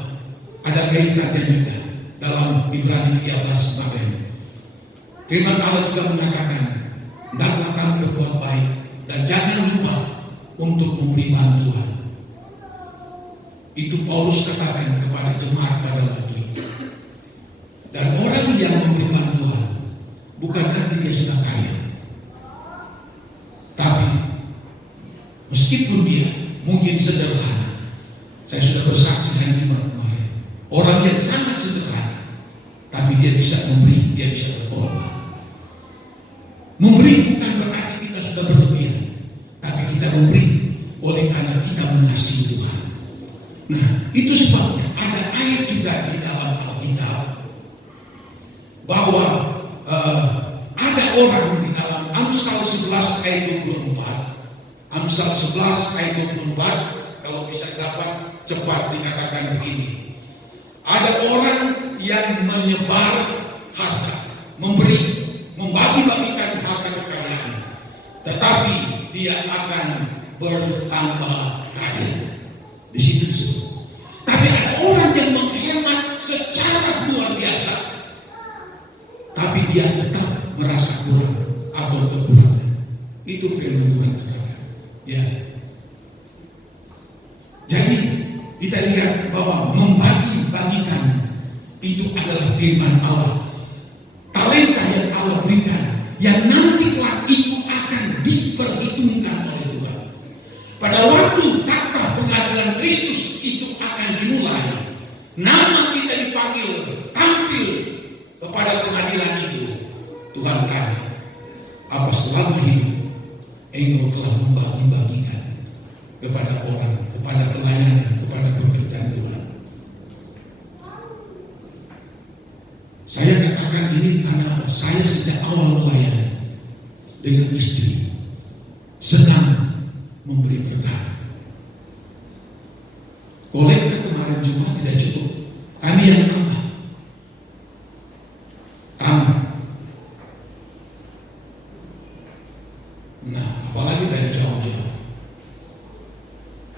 Ada kaitannya juga dalam Ibrani 13 kemarin. Firman Allah juga mengatakan, hendaklah kamu berbuat baik dan jangan lupa untuk memberi bantuan. Itu Paulus katakan kepada jemaat pada waktu itu. Dan orang yang memberi bantuan bukan arti dia sudah kaya, tapi meskipun dia mungkin sederhana. Saya sudah bersaksi hari Jumat kemarin, orang yang sangat sederhana, tapi dia bisa memberi, dia bisa berkorban. Memberi bukan berarti kita sudah berlebihan, tapi kita memberi oleh karena kita mengasihi Tuhan. Nah, itu sebabnya ada ayat juga di dalam Alkitab bahwa ada orang di dalam Amsal 11 ayat 24. Amsal 11 ayat 24, kalau bisa dapat cepat dikatakan begini. Ada orang yang menyebar harta, memberi, membagi-bagikan harta kekayaan, tetapi dia akan bertambah kaya. Di situ disebut. Tapi ada orang yang menghemat secara luar biasa, tapi dia tetap merasa kurang atau kekurangan. Itu firman Tuhan katakan. Ya. Jadi kita lihat bahwa membagi-bagikan itu adalah firman Allah. Talenta yang Allah berikan, yang nanti kelak itu akan diperhitungkan oleh Tuhan. Pada waktu tata pengadilan Kristus itu akan dimulai, nama kita dipanggil tampil kepada pengadilan itu. Tuhan tanya, apa selama hidup engkau telah membagi-bagikan kepada orang, kepada pelayanan, kepada pekerjaan Tuhan? Saya katakan ini karena saya sejak awal melayani dengan istri senang memberi berkat. Kolektor kemarin Jumat tidak cukup, kami yang tambah. Nah, apalagi dari jauh-jauh.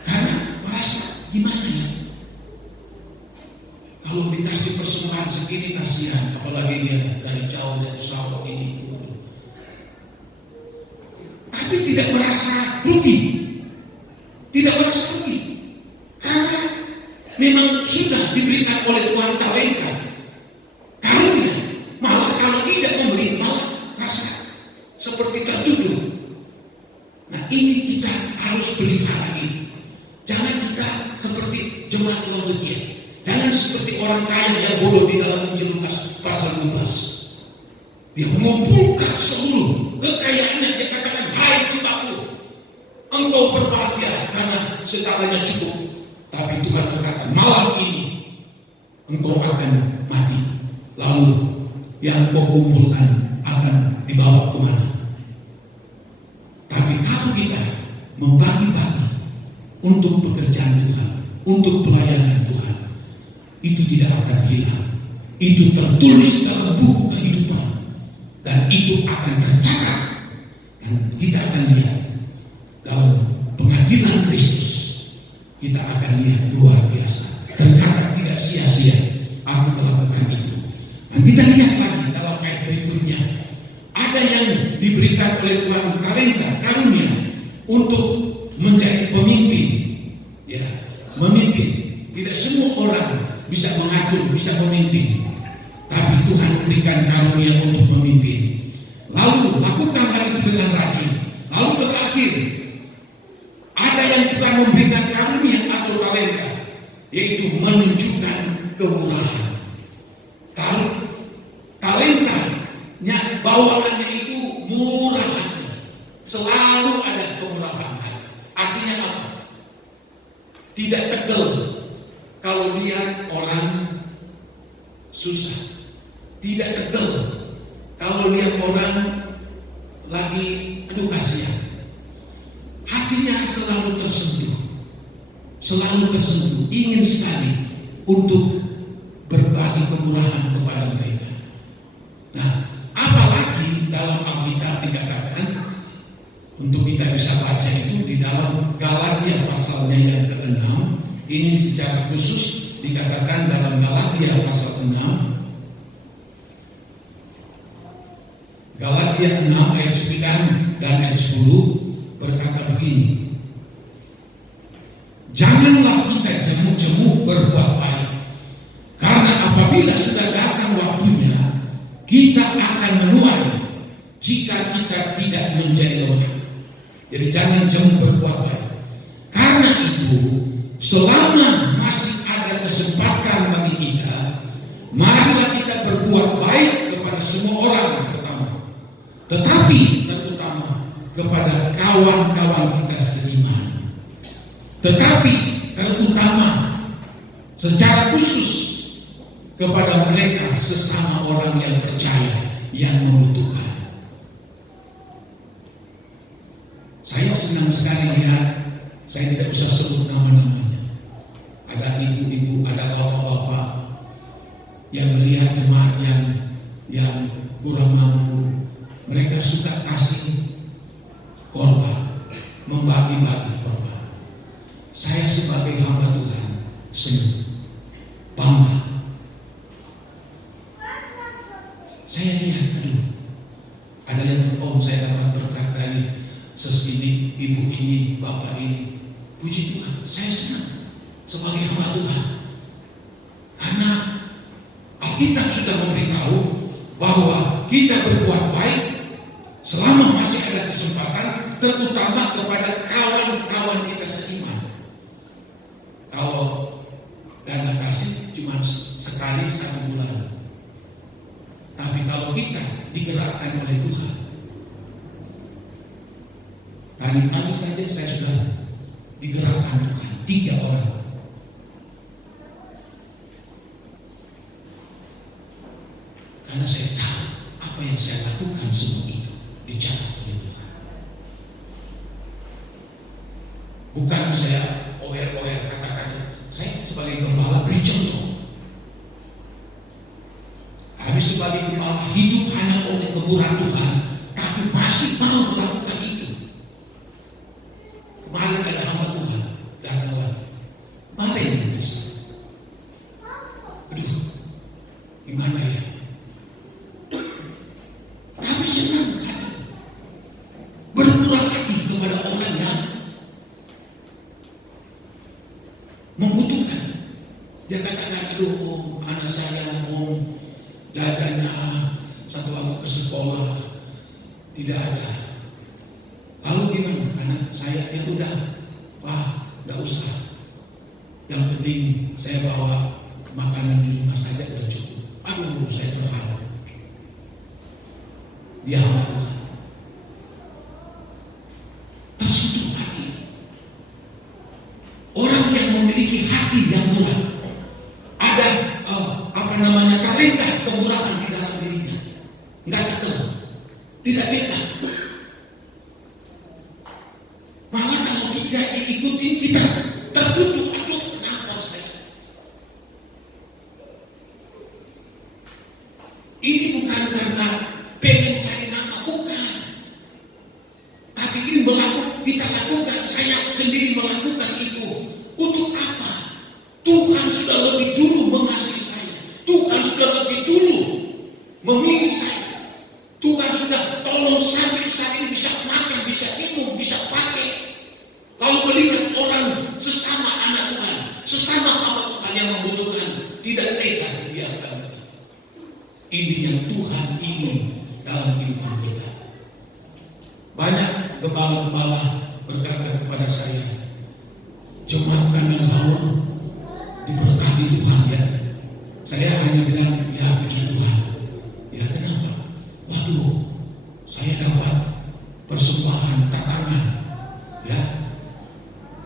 Karena merasa gimana ya? Kalau dikasih persembahan segini kasihan, apalagi dia dari jauh dari sahabat ini itu. Tapi tidak merasa rugi, tidak merasa rugi, karena memang sudah diberikan oleh Tuhan talenta, karunia. Malah kalau tidak memberi, malah rasa seperti tertuduh. Nah, ini kita harus pelihara ini. Jangan kita seperti jemaat Laodikia. Jangan seperti orang kaya yang bodoh di dalam Injil Lukas pasal 12. Dia mengumpulkan seluruh kekayaannya. Dia katakan, hai jiwaku, engkau berbahagia karena segalanya cukup. Tapi Tuhan berkata, malam ini engkau akan mati. Lalu yang kau kumpulkan akan dibawa kemana? Tapi kalau kita membagi-bagi untuk pekerjaan Tuhan, untuk pelayanan Tuhan, itu tidak akan hilang. Itu tertulis dalam buku kehidupan, dan itu akan tercatat. Dan kita akan lihat dalam pengadilan Kristus, kita akan lihat luar biasa. Ternyata tidak sia-sia aku melakukan itu. Dan kita lihat lagi dalam ayat berikutnya, ada yang diberikan oleh Tuhan talenta, karunia untuk menjadi pemimpin. Ya, memimpin. Tidak semua orang bisa mengatur, bisa memimpin. Tapi Tuhan memberikan karunia untuk memimpin. Lalu lakukanlah itu dengan rajin. Lalu terakhir, ada yang Tuhan memberikan karunia atau talenta, yaitu menunjukkan kemurahan. Talentanya, bawaannya itu murah hati. Selalu ada kemurahan hati. Artinya apa? Tidak tegel kalau lihat orang susah. Tidak tegel kalau lihat orang lagi kasihan. Hatinya selalu tersentuh. Selalu tersentuh. Ingin sekali untuk berbagi kemurahan kepada mereka. Nah, apalagi dalam Alkitab dikatakan, untuk kita bisa baca itu di dalam Galatia pasalnya yang ke-6. Ini secara khusus dikatakan dalam Galatia pasal 6. Galatia 6 ayat 9 dan ayat 10 berkata begini. Janganlah kita jemu-jemu berbuat baik, karena apabila sudah datang waktunya, kita akan menuai jika kita tidak menjadi lemah. Jadi jangan jemu berbuat baik. Karena itu, selama masih ada kesempatan bagi kita, marilah kita berbuat baik kepada semua orang pertama, tetapi terutama kepada kawan-kawan kita seiman. Tetapi terutama secara khusus kepada mereka sesama orang yang percaya, yang membutuhkan. Saya senang sekali lihat, saya tidak usah sebut nama-namanya. Ada ibu-ibu, ada bapak-bapak yang melihat jemaat yang kurang mampu. Mereka suka kasih korban, membagi-bagi korban. Saya sebagai hamba Tuhan senang, bangga. Saya lihat, ada yang saya dapat berkat dari sesini, ibu ini, bapak ini. Puji Tuhan, saya senang sebagai hamba Tuhan. Karena Alkitab sudah memberitahu bahwa kita berbuat baik selama masih ada kesempatan, terutama kepada kawan-kawan kita seiman. Kalau dana kasih cuma sekali 1 bulan. Tapi kalau kita digerakkan oleh Tuhan, tadi pagi saja saya sudah digerakkan Tuhan 3 orang. Karena saya tahu apa yang saya lakukan semua itu dicatat oleh Tuhan. Bukan saya oher-oher kata-kata. Saya sebagai gembala beri contoh. Habis sebagai gembala hidup hanya oleh keburan Tuhan, tapi masih mau melakukan itu. Kemarin ada hamba Tuhan datang lagi. Kemarin aduh, gimana ya? Tapi senang hati, bermurah hati kepada orang yang membutuhkan. Dia katakan, aduh, anak saya mau jajannya 1 waktu ke sekolah tidak ada. Lalu gimana? Anak saya ya udah, Pak, nggak usah. Yang penting saya bawa makanan di rumah saja udah cukup. Aduh, saya terharu. Dia hamba tersentuh hati. Orang yang memiliki hati yang murah, ada talenta kemurahan di dalam dirinya, nggak tekel, tidak beda. Malah kalau tidak diikuti kita tertutup. Aduh, kenapa saya? Ini bukan karena pengen cari nama, bukan. Tapi ini kita lakukan, saya sendiri melakukan itu. Untuk apa? Tuhan sudah lebih dulu mengasihi saya. Tuhan sudah lebih dulu memilih saya. Tuhan sudah tolong sampai saat ini bisa makan, bisa minum, bisa pakai. Lalu melihat orang sesama anak Tuhan, sesama hamba Tuhan yang tidak tega dibiarkan begitu. Ini yang Tuhan ingin dalam kehidupan kita. Banyak gembala-gembala berkata kepada saya, jemaat kandang haur diberkati Tuhan ya. Saya hanya bilang, ya puji Tuhan. Ya kenapa? Waduh, saya dapat persembahan tatangan. Ya,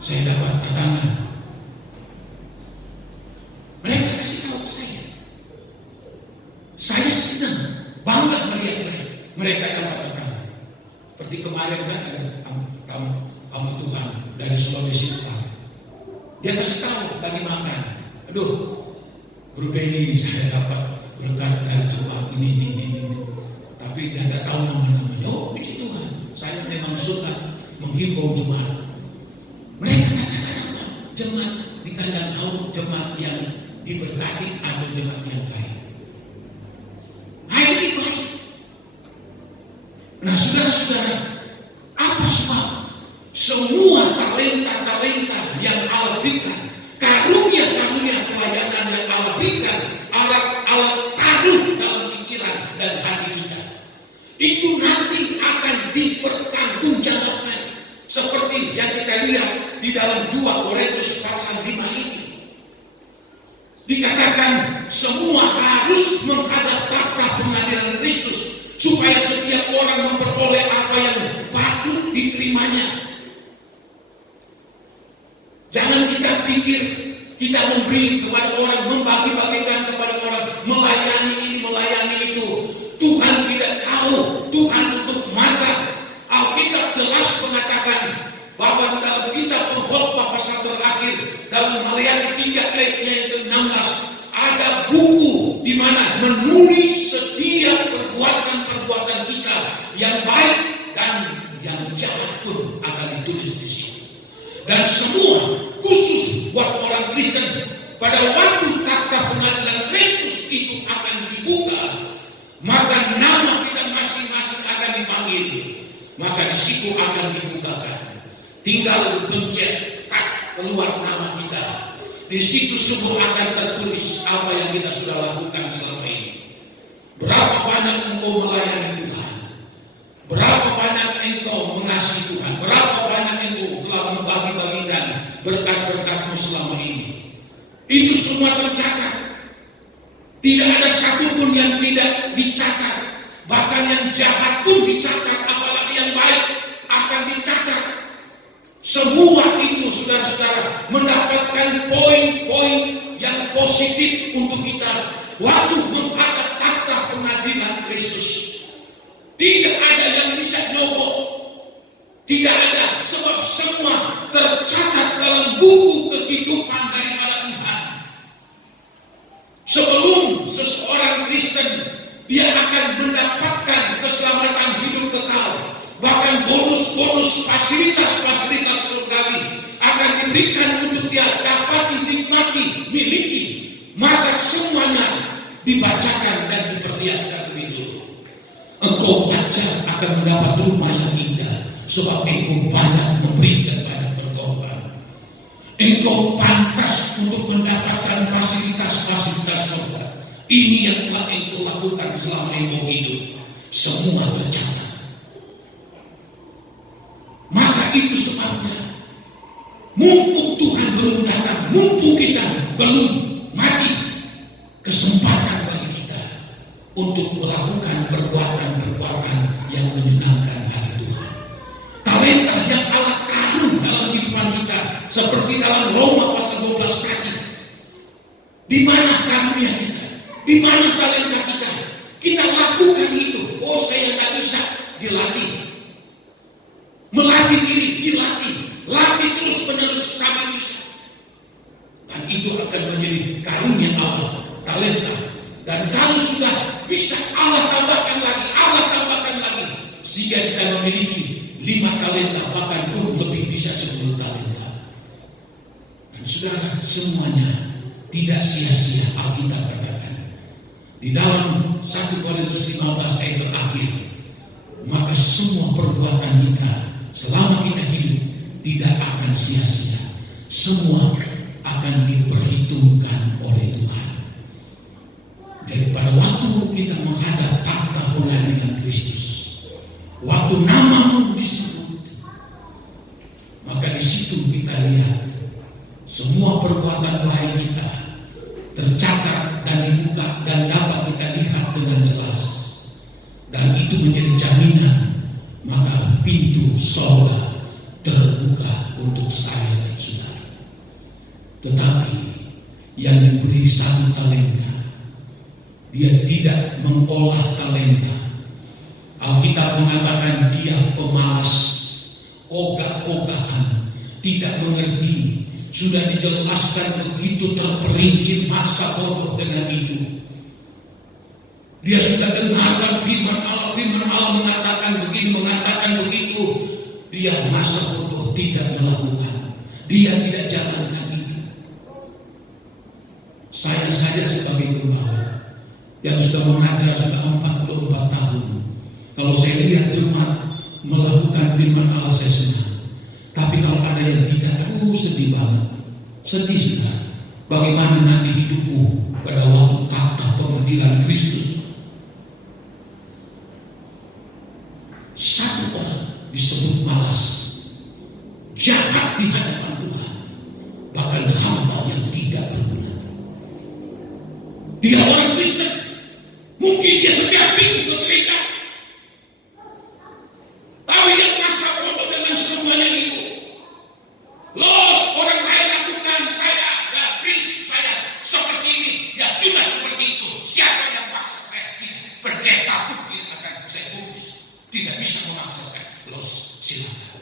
saya dapat tatangan. Mereka kasih tahu ke saya. Saya senang, bangga melihat mereka dapat tatangan. Seperti kemarin kan ada tamu Tuhan dari Sulawesi Utara. Dia kasih tahu lagi makan. Aduh, Guru Benny saya dapat berkat dari jemaat ini. Tapi dia tidak tahu nama-namanya. Oh, puji Tuhan. Saya memang suka menghimbau jemaat. Mereka katakan apa? Jemaat di kandang haur, jemaat yang diberkati atau jemaat yang kaya. Ini baik. Nah, saudara-saudara, apa sebab semua talenta-talenta yang Allah berikan, karunia-karunia pelayanan yang Allah berikan, Allah taruh dalam pikiran dan hati kita, itu nanti akan dipertanggungjawabkan seperti yang kita lihat di dalam 2 Korintus pasal 5 ini. Dikatakan semua harus menghadap tahta pengadilan Kristus supaya setiap orang memperoleh apa yang patut diterimanya. Jangan kita pikir kita memberi kepada orang, membagi-bagikan kepada orang, melayani ini, melayani itu. Tuhan tidak tahu, Tuhan tutup mata. Alkitab jelas mengatakan bahwa di dalam kitab Pengkhotbah pasal terakhir dalam Maleakhi 3 ayatnya yang ke-16 ada buku di mana menulis setiap perbuatan-perbuatan kita yang baik dan yang jahat pun akan ditulis di situ. Dan semua khusus buat orang Kristen pada waktu tahta pengadilan Kristus itu akan dibuka, maka nama kita masing-masing akan dipanggil, maka di situ akan dibukakan. Tinggal dipencet, tak keluar nama kita. Di situ semua akan tertulis apa yang kita sudah lakukan selama ini. Berapa banyak engkau melayani Tuhan? Berapa banyak engkau mengasihi Tuhan? Berapa banyak engkau telah membagi-bagikan berkat-berkatmu selama ini? Itu semua tercatat. Tidak ada satupun yang tidak dicatat. Bahkan yang jahat pun dicatat, apalagi yang baik akan dicatat. Semua itu saudara-saudara mendapatkan poin-poin yang positif untuk kita waktu menghadap tahta pengadilan Kristus. Tidak ada yang bisa nyogok. Tidak ada, sebab semua tercatat dalam buku kehidupan daripada Tuhan. Sebelum seseorang Kristen, dia akan mendapatkan keselamatan hidup kekal. Bahkan bonus-bonus fasilitas-fasilitas surgawi akan diberikan untuk dia dapat dinikmati, miliki. Maka semuanya dibacakan dan diperlihatkan lebih dulu. Engkau baca akan mendapat rumah yang indah, sebab engkau banyak memberi dan banyak berkorban. Engkau pantas untuk mendapatkan fasilitas-fasilitas surga. Ini yang telah engkau lakukan selama engkau hidup. Semua tercatat. Maka itu sebabnya mumpung Tuhan belum datang, mumpung kita belum mati, kesempatan bagi kita untuk melakukan perbuatan-perbuatan yang menyenangkan hati Tuhan. Talenta yang Allah taruh dalam kehidupan kita, seperti dalam Roma pasal 12 tadi. Di mana karunia kita? Di mana talenta kita? Kita lakukan itu. Oh, saya nggak bisa, dilatih. Melatih diri, dilatih, latih terus menerus sampai bisa. Dan itu akan menjadi karunia Allah, talenta. Dan kalau sudah bisa, Allah tambahkan lagi, sehingga kita memiliki 5 talenta, bahkan pun lebih bisa 10 talenta. Dan saudara, semuanya tidak sia-sia. Alkitab katakan di dalam 1 Korintus 15 ayat terakhir, maka semua perbuatan kita selama kita hidup tidak akan sia-sia. Semua akan diperhitungkan oleh Tuhan. jaminan, maka pintu sorga terbuka untuk saya dan saudara. Tetapi yang diberi 1 talenta, dia tidak mengolah talenta. Alkitab mengatakan dia pemalas, ogah-ogahan, tidak mengerti. Sudah dijelaskan begitu terperinci masa bodoh dengan itu. Dia sudah dengarkan firman Allah mengatakan begini, mengatakan begitu. Dia masa bodoh tidak melakukan. Dia tidak jalankan itu. Saya saja sebagai gembala yang sudah mengajar sudah 44 tahun. Kalau saya lihat jemaat melakukan firman Allah, saya senang. Tapi kalau ada yang tidak, sedih banget. Sedih sudah. Bagaimana nanti hidupmu pada waktu tahta pengadilan Kristus? Satu orang disebut malas, jahat di hadapan Tuhan, bahkan hamba yang tidak berguna. Dia orang Kristen, mungkin dia setiap minggu ke gereja, tapi dia masa bodoh dengan semuanya itu. Los orang lain lakukan, saya dan prinsip saya seperti ini, ya sudah seperti itu. Siapa yang paksa saya? Pendeta pun tidak akan saya bungkus, tidak bisa memaksa saya. Los, silakan.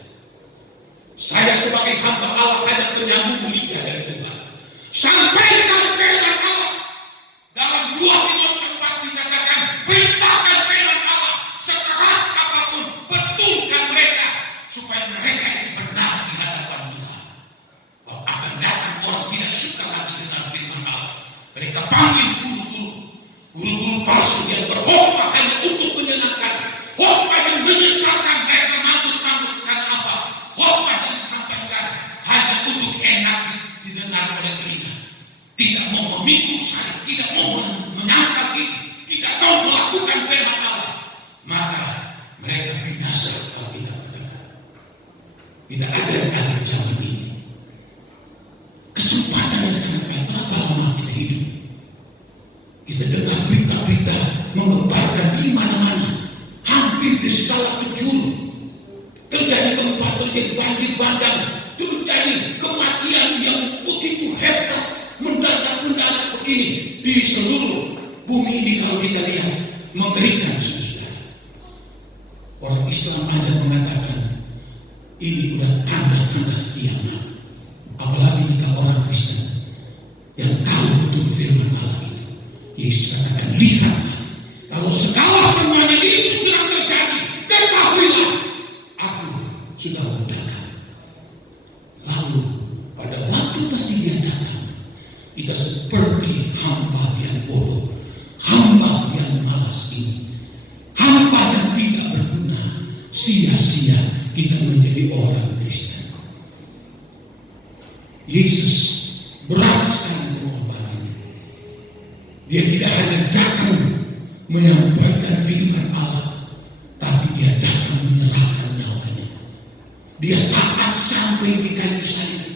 Saya sebagai hamba Allah hanya penyambung lidah dari Tuhan. Sampaikan firman Allah. Dalam 2 Timotius 4 dikatakan, beritakan firman Allah sekeras apapun, betulkan mereka supaya mereka itu benar di hadapan Tuhan. Bahwa akan datang orang tidak suka lagi dengan firman Allah. Mereka panggil guru-guru palsu yang berkhotbah hanya untuk menyenangkan, khotbah yang menyesatkan. Mereka manggut-manggut karena apa? Khotbah yang disampaikan hanya untuk enak didengar oleh telinga. Tidak mau memikul saya, tidak mau menyangkal diri, tidak mau melakukan firman Allah. Maka mereka binasa kalau kita katakan. Tidak ada di akhir zaman ini kesempatan yang sangat baik. Berapa lama kita hidup? Kita dengar berita-berita mengembarkan di mana-mana, hampir di segala penjuru. Terjadi gempa, terjadi banjir bandang, terjadi kematian yang begitu hebat, mendadak begini di seluruh bumi ini. Kalau kita lihat, mengerikan sudah. Orang Islam aja mengatakan ini udah tanda-tanda kiamat. Apalagi kita orang Kristen yang tahu betul firman Allah itu. Yesus katakan, lihatlah, kalau segala semuanya itu sedang terjadi, ketahuilah, aku sudah datang. Lalu pada waktu tadi dia datang, kita seperti hamba yang bodoh, hamba yang malas ini, hamba yang tidak berguna. Sia-sia kita menjadi orang Kristen. Yesus berat sekali pengorbanannya. Dia tidak hanya datang menyampaikan firman Allah, tapi dia datang menyerahkan nyawanya. Dia taat sampai di kayu salib.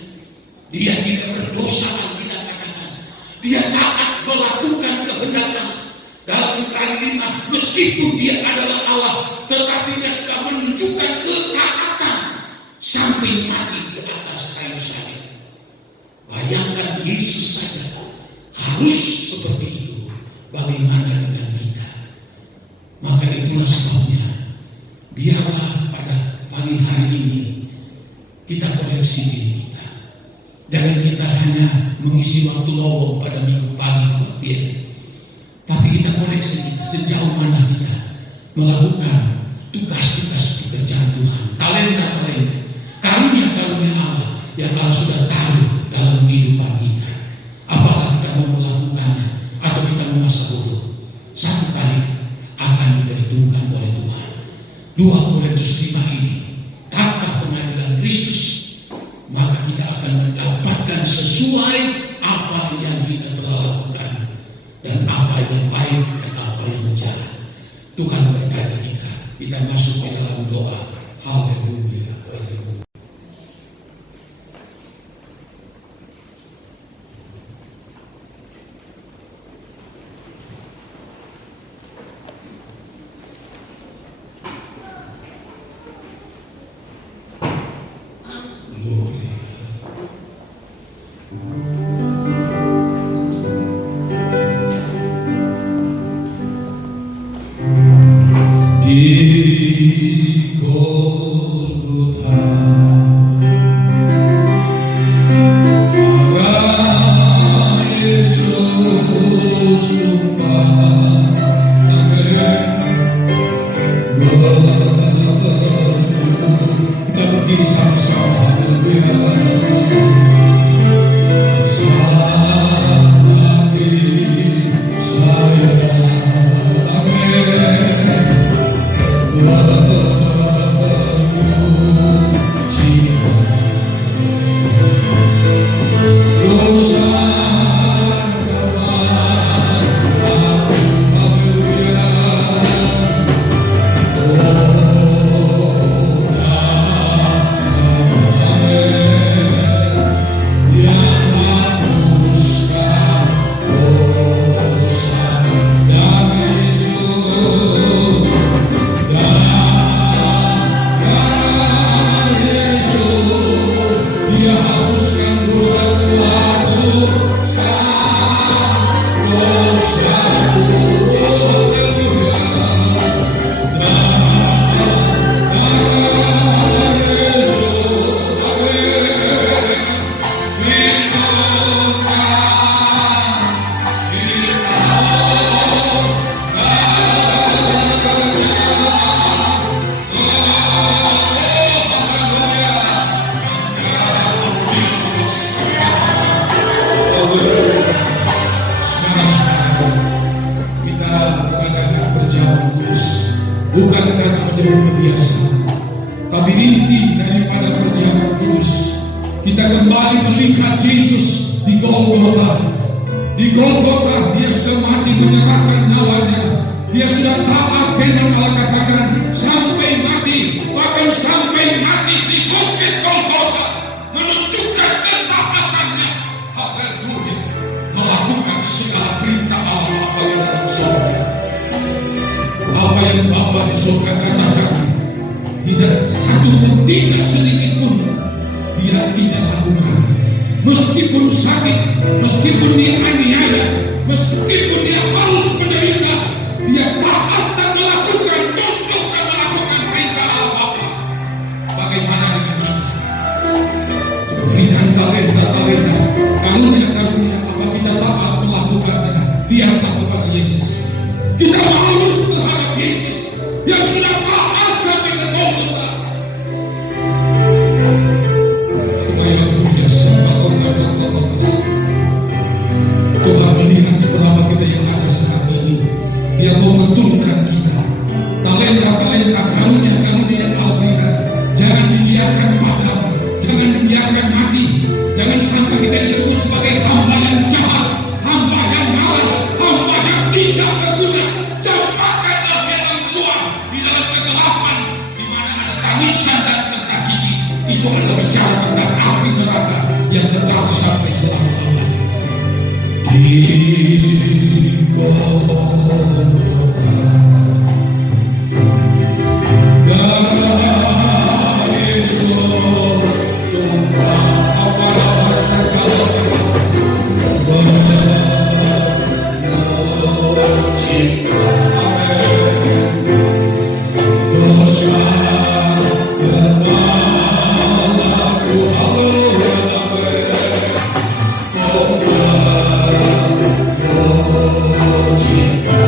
Dia tidak berdosa, Alkitab katakan. Dia taat melakukan kehendak Allah. Dalam Ibrani 5, meskipun dia adalah Allah, tetapi dia sudah menunjukkan ketaatan sampai mati di atas kayu salib. Bayangkan Yesus saja harus seperti itu. Bagaimana dengan kita? Maka itulah sebabnya, biarlah pada pagi hari ini kita koreksi diri kita. Jangan kita hanya mengisi waktu lowong pada minggu pagi kebaktian, tapi kita koreksi kita sejauh mana kita melakukan tugas-tugas pekerjaan Tuhan, talenta-talenta, karunia-karunia Allah yang Allah sudah taruh dalam kehidupan kita. Apakah kita mau melakukannya atau kita mau masa bodoh? Satu kali akan diperhitungkan oleh Tuhan. 2 Korintus 5 ini, tahta pengadilan Kristus, maka kita akan mendapatkan sesuai apa yang kita telah lakukan, dan apa yang baik dan apa yang jahat. Tuhan berkati kita. Kita masuk ke dalam doa. Haleluya. Golgota, darah Yesus tumpah, amin. Kita berdiri sama-sama, haleluya. Bukan karena menjadi kebiasaan, tapi inti daripada perjalanan kudus, kita kembali melihat Yesus di Golgota. Di Golgota dia sudah mati menyerahkan nyawanya. Dia sudah taat, firman Allah katakan sampai mati, bahkan sampai mati di bukit Golgota, menunjukkan ketaatannya. Haleluya, melakukan segala perintah Allah apa di dalam surga. Apa yang Bapa di surga katakan, tidak satu pun, tidak sedikit pun dia tidak lakukan. Meskipun sakit, meskipun dia aniaya, meskipun dia harus menderita, dia taat dan melakukan, tunduk dan melakukan perintah Allah Bapa. Bagaimana dengan kita? Coba berikan talenta, karunia, apa kita taat melakukannya? Lihatlah kepada Yesus. Kita malu terhadap Yesus yang sudah taat sampai ke Golgota. Tuhan melihat seberapa kita yang ada saat ini. Dia mau menurunkan kita. Talenta, karunia yang Allah berikan. Jangan dibiarkan padam, jangan dibiarkan mati. Jangan sampai kita disebut sebagai hamba yang jahat, hamba yang malas, hamba yang tidak berguna. Campakkanlah jalan keluar di dalam kegelapan, di mana ada tangisan dan tentang gigi. Itu adalah bicara tentang api neraka yang kekal sampai selama-lamanya. Di Golgota, darah Yesus tumpah, apalah segala cinta, amin. Dosa kepalaku, haleluya, oh cinta.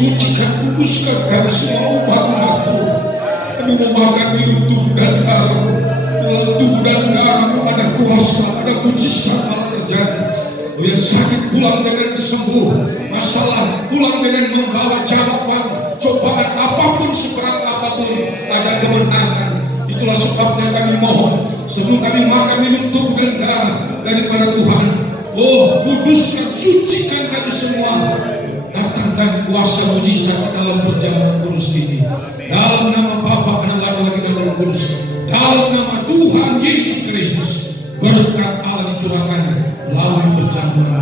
Sucikan, kuduskan kami semua umat-umat-Mu. Kami memakan minum tubuh dan darah. Dalam tubuh dan darah ada kuasa, ada mujizat malah terjadi. Yang sakit pulang dengan sembuh, masalah pulang dengan membawa jawaban, cobaan apapun seberat apapun ada kemenangan. Itulah sebabnya kami mohon sebelum kami makan minum tubuh dan darah daripada Tuhan, oh kuduskan, sucikan kami semua. Datangkan kuasa mujizat dalam perjamuan kudus ini. Dalam nama Bapa, Anak, Laki-laki dan Roh Kudus. Dalam nama Tuhan Yesus Kristus. Berkat Allah dicurahkan melalui perjamuan